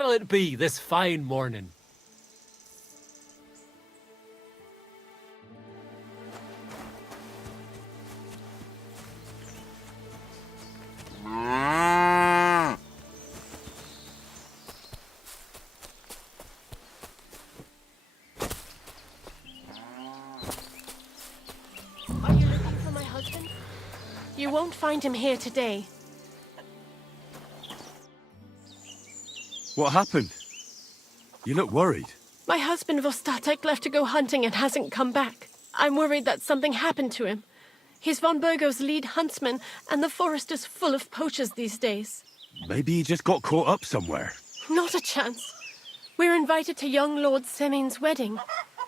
What'll it be this fine morning? Are you looking for my husband? You won't find him here today. What happened? You look worried. My husband Vostatek left to go hunting and hasn't come back. I'm worried that something happened to him. He's von Burgo's lead huntsman, and the forest is full of poachers these days. Maybe he just got caught up somewhere. Not a chance. We're invited to young Lord Semin's wedding.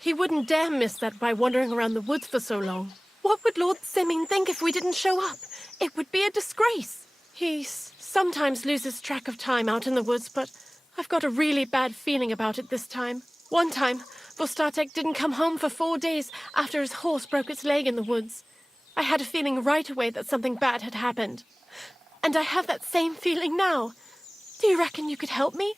He wouldn't dare miss that by wandering around the woods for so long. What would Lord Semin think if we didn't show up? It would be a disgrace. He sometimes loses track of time out in the woods, but I've got a really bad feeling about it this time. One time, Vostatek didn't come home for 4 days after his horse broke its leg in the woods. I had a feeling right away that something bad had happened. And I have that same feeling now. Do you reckon you could help me?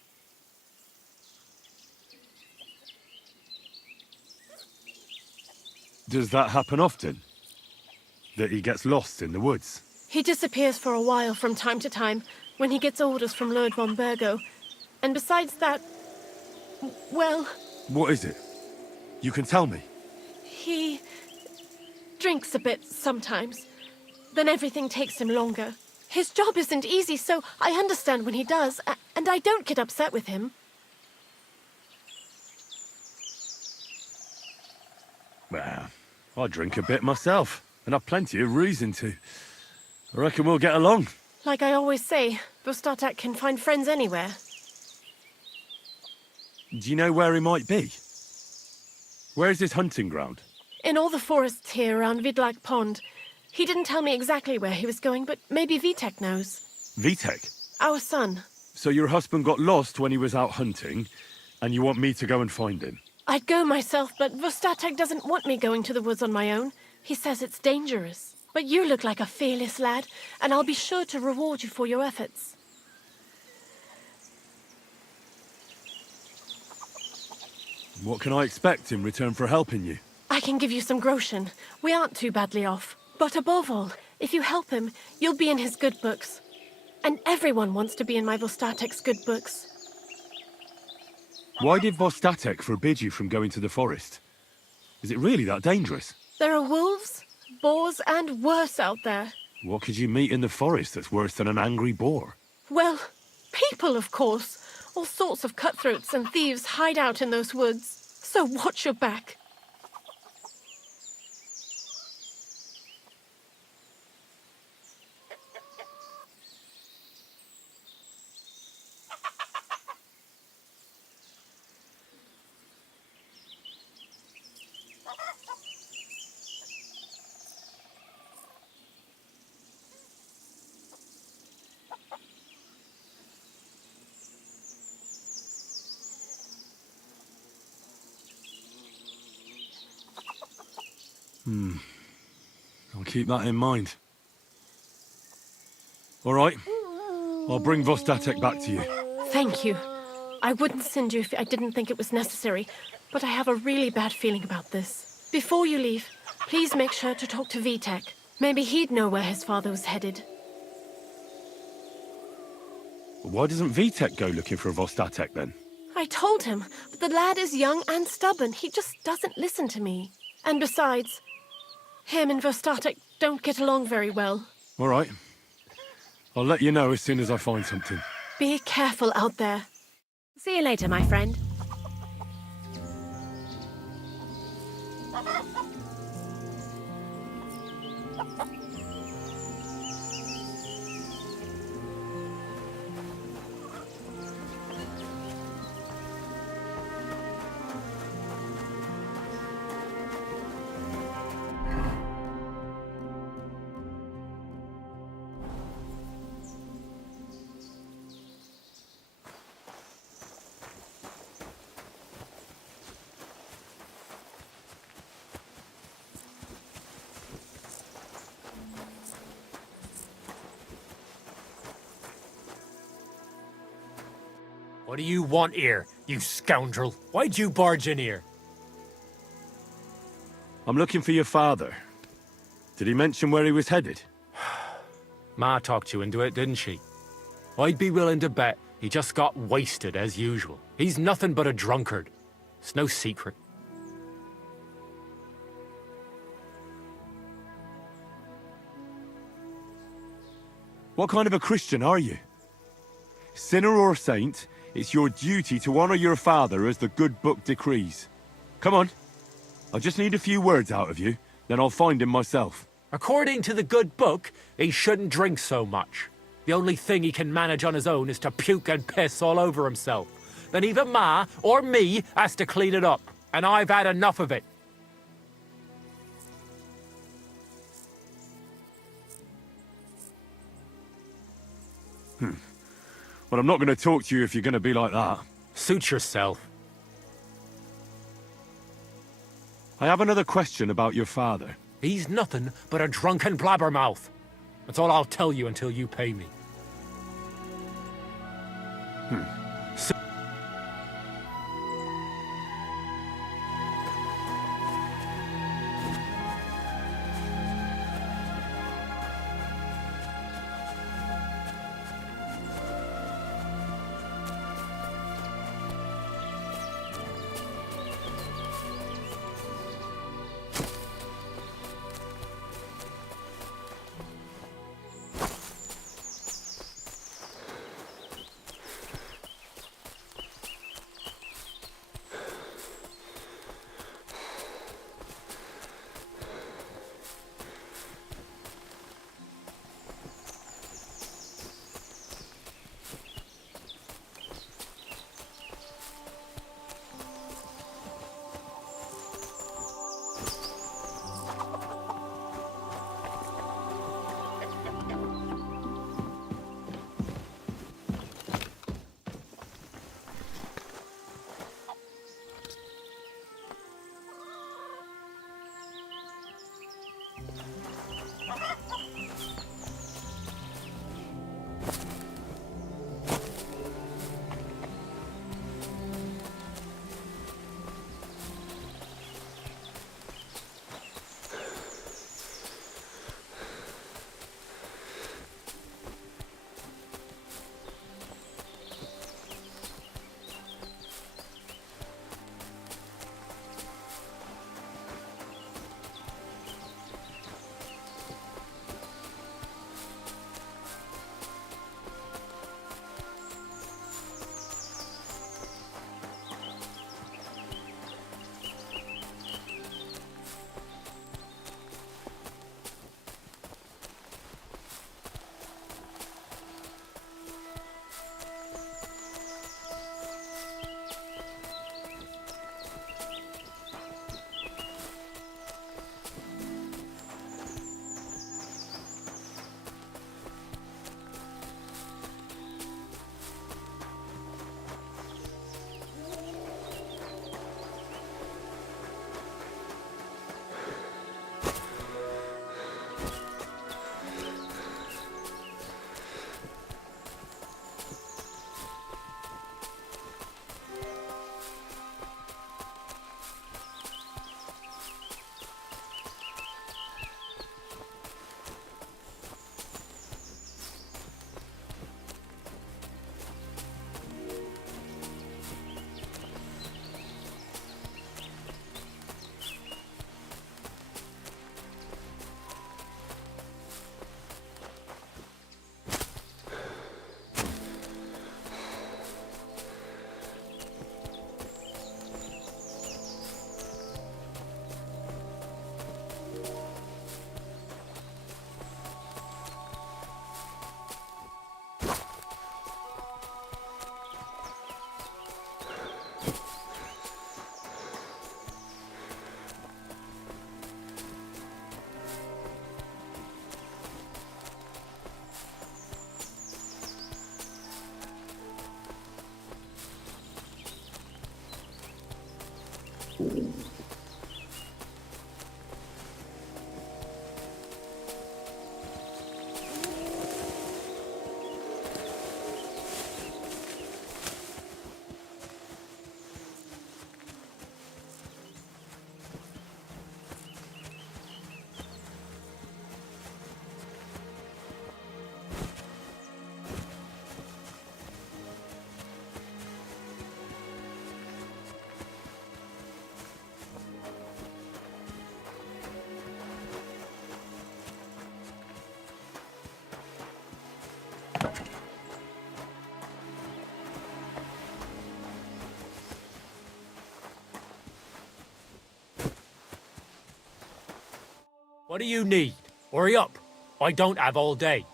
Does that happen often? That he gets lost in the woods? He disappears for a while from time to time when he gets orders from Lord von Burgo. And besides that, well... What is it? You can tell me. He drinks a bit sometimes. Then everything takes him longer. His job isn't easy, so I understand when he does, and I don't get upset with him. Well, I drink a bit myself, and I've plenty of reason to. I reckon we'll get along. Like I always say, Vostatek can find friends anywhere. Do you know where he might be? Where's his hunting ground? In all the forests here around Vidlak Pond. He didn't tell me exactly where he was going, but maybe Vitek knows. Vitek? Our son. So your husband got lost when he was out hunting, and you want me to go and find him? I'd go myself, but Vostatek doesn't want me going to the woods on my own. He says it's dangerous. But you look like a fearless lad, and I'll be sure to reward you for your efforts. What can I expect in return for helping you? I can give you some groschen. We aren't too badly off. But above all, if you help him, you'll be in his good books. And everyone wants to be in my Vostatek's good books. Why did Vostatek forbid you from going to the forest? Is it really that dangerous? There are wolves, boars, and worse out there. What could you meet in the forest that's worse than an angry boar? Well, people, of course. All sorts of cutthroats and thieves hide out in those woods. So watch your back. I'll keep that in mind. All right. I'll bring Vostatek back to you. Thank you. I wouldn't send you if I didn't think it was necessary, but I have a really bad feeling about this. Before you leave, please make sure to talk to Vitek. Maybe he'd know where his father was headed. Why doesn't Vitek go looking for Vostatek then? I told him, but the lad is young and stubborn. He just doesn't listen to me. And besides, Him and Verstatic don't get along very well. All right. I'll let you know as soon as I find something. Be careful out there. See you later, my friend. What do you want here, you scoundrel? Why'd you barge in here? I'm looking for your father. Did he mention where he was headed? Ma talked you into it, didn't she? I'd be willing to bet he just got wasted as usual. He's nothing but a drunkard. It's no secret. What kind of a Christian are you? Sinner or saint, it's your duty to honor your father as the good book decrees. Come on. I just need a few words out of you, then I'll find him myself. According to the good book, he shouldn't drink so much. The only thing he can manage on his own is to puke and piss all over himself. Then either Ma or me has to clean it up, and I've had enough of it. Well, I'm not going to talk to you if you're going to be like that. Suit yourself. I have another question about your father. He's nothing but a drunken blabbermouth. That's all I'll tell you until you pay me. What do you need? Hurry up. I don't have all day.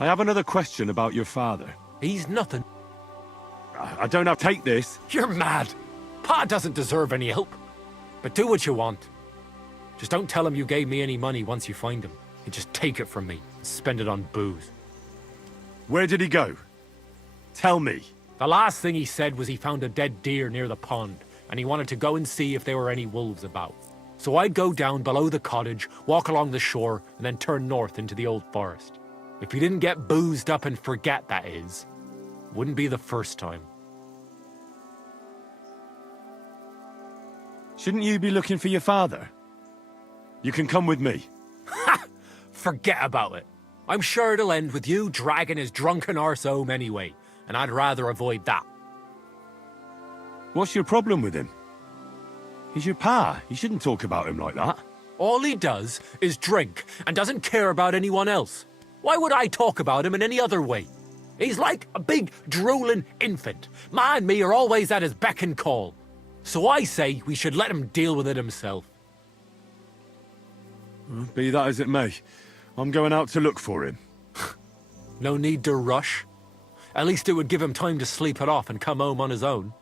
I have another question about your father. He's nothing. I don't have... Take this. You're mad. Pa doesn't deserve any help. But do what you want. Just don't tell him you gave me any money once you find him. And just take it from me and spend it on booze. Where did he go? Tell me. The last thing he said was he found a dead deer near the pond, and he wanted to go and see if there were any wolves about. So I'd go down below the cottage, walk along the shore, and then turn north into the old forest. If he didn't get boozed up and forget, that is. Wouldn't be the first time. Shouldn't you be looking for your father? You can come with me. Ha! Forget about it. I'm sure it'll end with you dragging his drunken arse home anyway, and I'd rather avoid that. What's your problem with him? He's your pa. You shouldn't talk about him like that. All he does is drink and doesn't care about anyone else. Why would I talk about him in any other way? He's like a big, drooling infant. Ma and me are always at his beck and call. So I say we should let him deal with it himself. Be that as it may, I'm going out to look for him. No need to rush. At least it would give him time to sleep it off and come home on his own.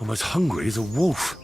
I'm as hungry as a wolf.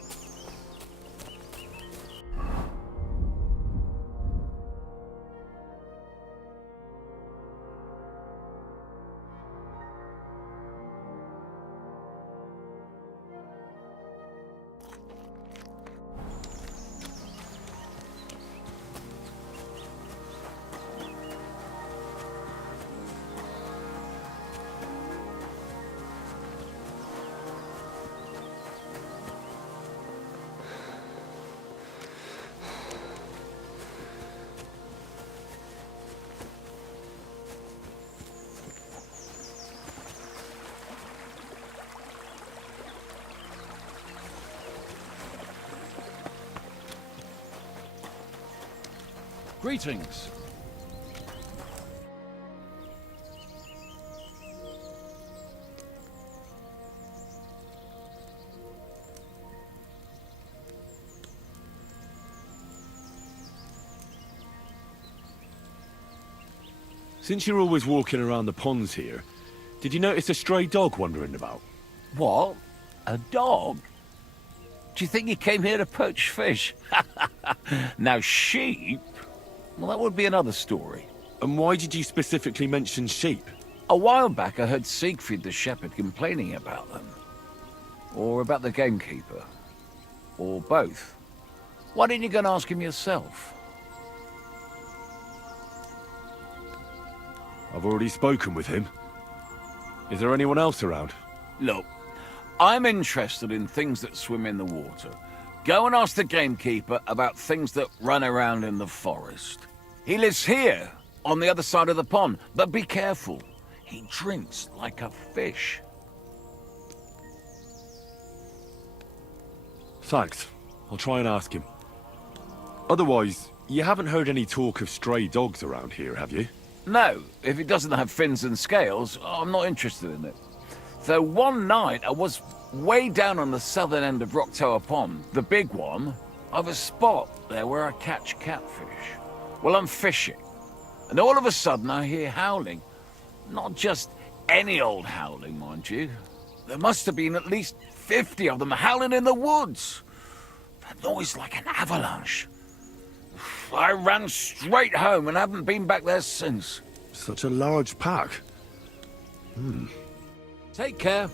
Greetings. Since you're always walking around the ponds here, did you notice a stray dog wandering about? What? A dog? Do you think he came here to poach fish? Now sheep? Well, that would be another story. And why did you specifically mention sheep? A while back I heard Siegfried the shepherd complaining about them. Or about the gamekeeper. Or both. Why didn't you go and ask him yourself? I've already spoken with him. Is there anyone else around? Look, I'm interested in things that swim in the water. Go and ask the gamekeeper about things that run around in the forest. He lives here, on the other side of the pond, but be careful. He drinks like a fish. Thanks. I'll try and ask him. Otherwise, you haven't heard any talk of stray dogs around here, have you? No, if it doesn't have fins and scales, I'm not interested in it. Though one night I was way down on the southern end of Rock Tower Pond, the big one, I've a spot there where I catch catfish. Well, I'm fishing, and all of a sudden I hear howling. Not just any old howling, mind you. There must have been at least 50 of them howling in the woods. A noise like an avalanche. I ran straight home and haven't been back there since. Such a large pack. Take care.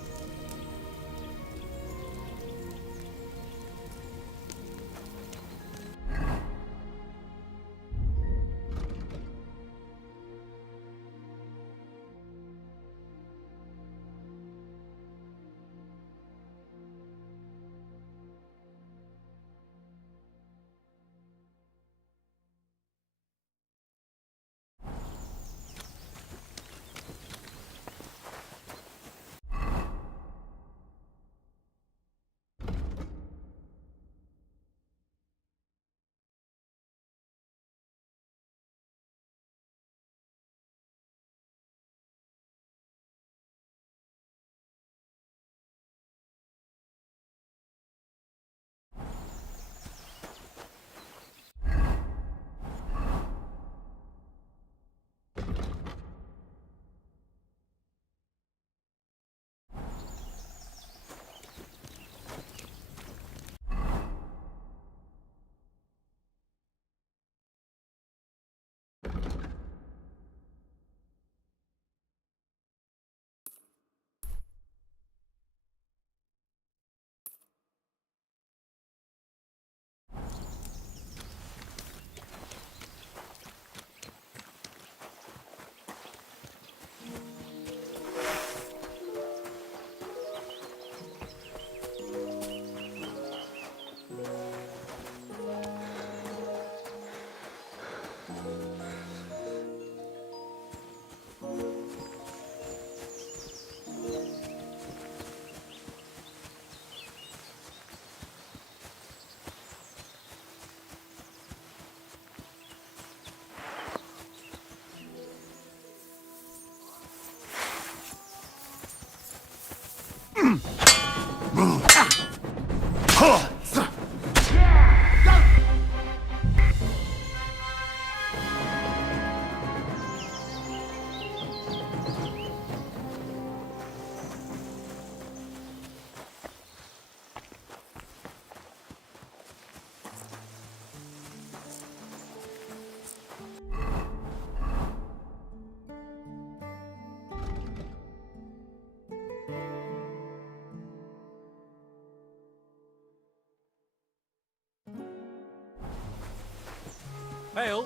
Hale?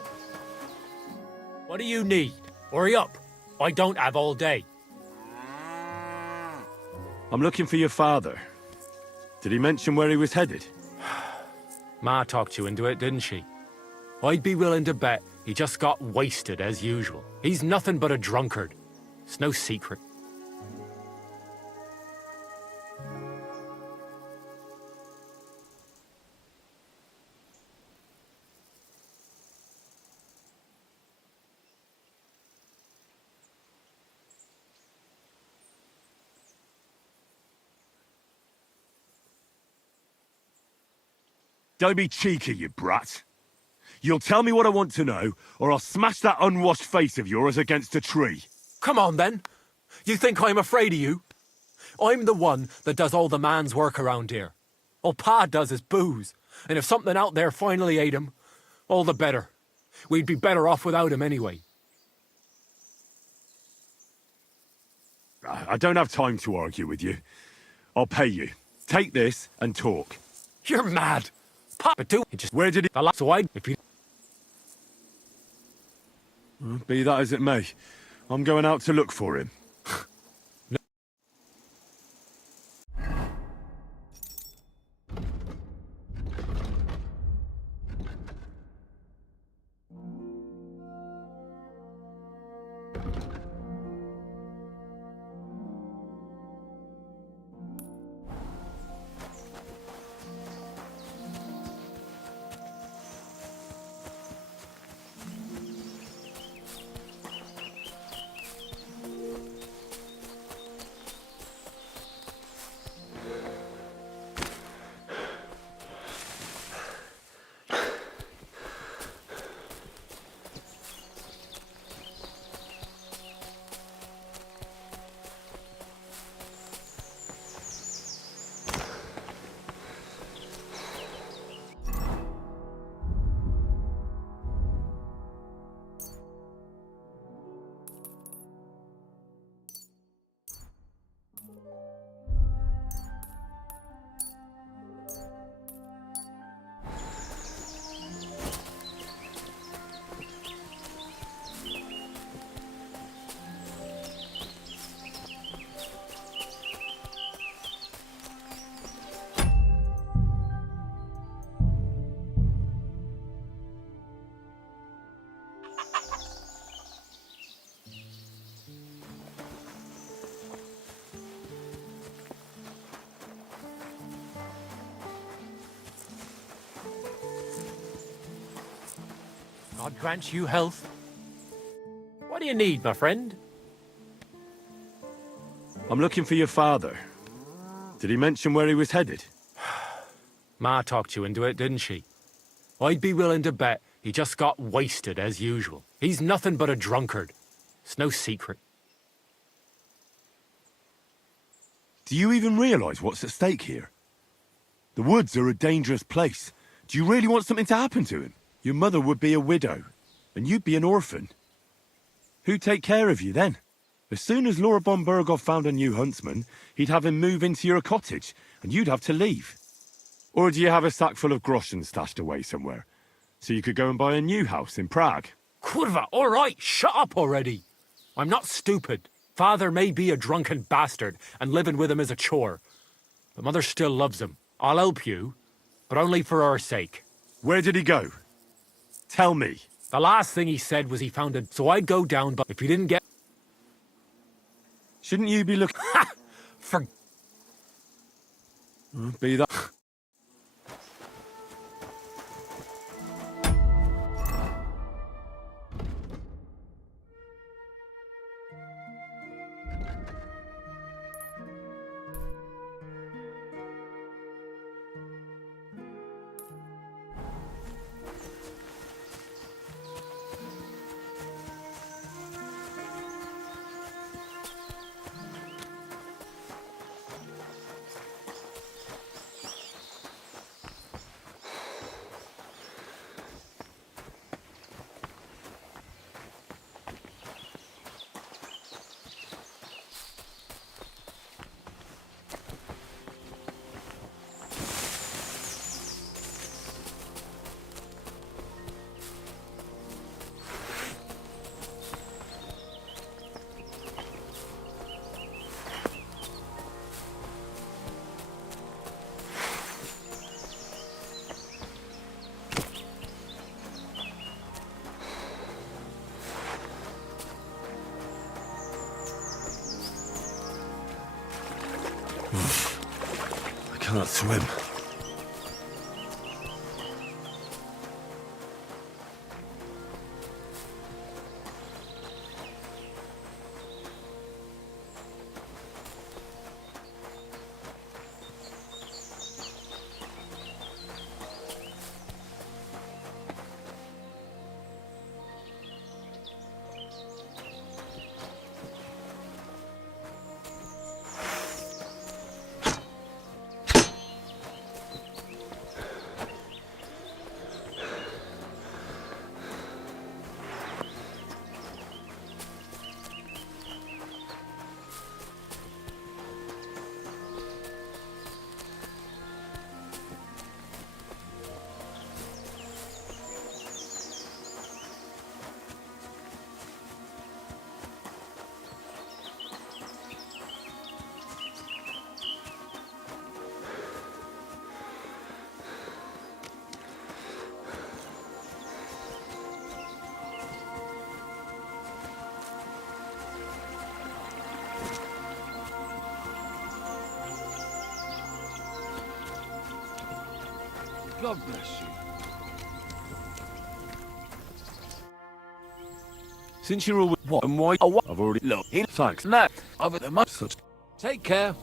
What do you need? Hurry up. I don't have all day. I'm looking for your father. Did he mention where he was headed? Ma talked you into it, didn't she? I'd be willing to bet he just got wasted as usual. He's nothing but a drunkard. It's no secret. Don't be cheeky, you brat. You'll tell me what I want to know, or I'll smash that unwashed face of yours against a tree. Come on, then. You think I'm afraid of you? I'm the one that does all the man's work around here. All Pa does is booze. And if something out there finally ate him, all the better. We'd be better off without him anyway. I don't have time to argue with you. I'll pay you. Take this and talk. You're mad. Papa too. Where did he... So I... If you... Be that as it may, I'm going out to look for him. God grant you health. What do you need, my friend? I'm looking for your father. Did he mention where he was headed? Ma talked you into it, didn't she? I'd be willing to bet he just got wasted as usual. He's nothing but a drunkard. It's no secret. Do you even realize what's at stake here? The woods are a dangerous place. Do you really want something to happen to him? Your mother would be a widow, and you'd be an orphan. Who'd take care of you then? As soon as Laura von Burgov found a new huntsman, he'd have him move into your cottage, and you'd have to leave. Or do you have a sack full of groschen stashed away somewhere, so you could go and buy a new house in Prague? Kurva, all right, shut up already. I'm not stupid. Father may be a drunken bastard, and living with him is a chore. But Mother still loves him. I'll help you, but only for her sake. Where did he go? Tell me. The last thing he said was he found it, so I'd go down, but if he didn't get... Shouldn't you be looking... Ha! For... Be that... I cannot swim. God bless you. Since you're all... What and why? Oh, what? I've already... Look, he... Thanks. No, over the much. Such... Take care.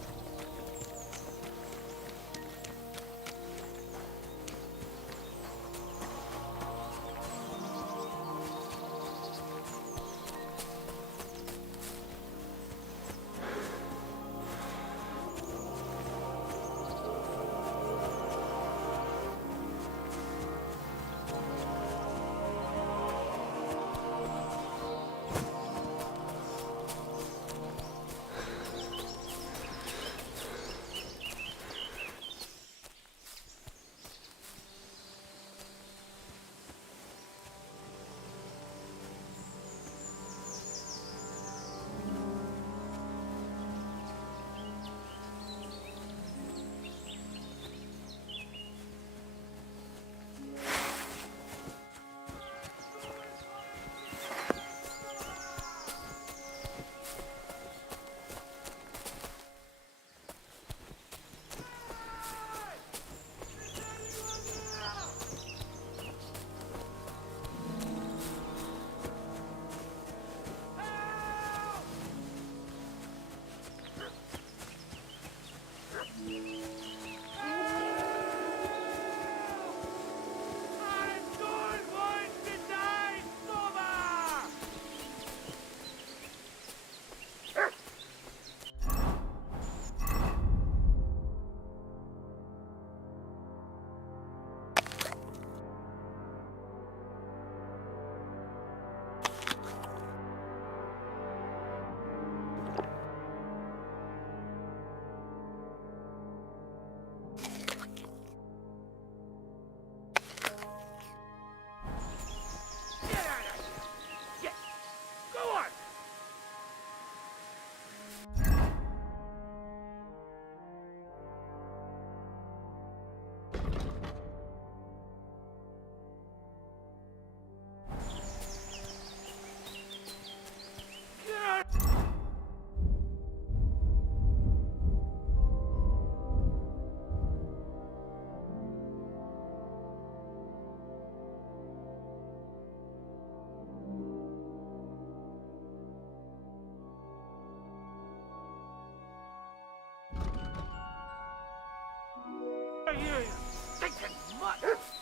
What?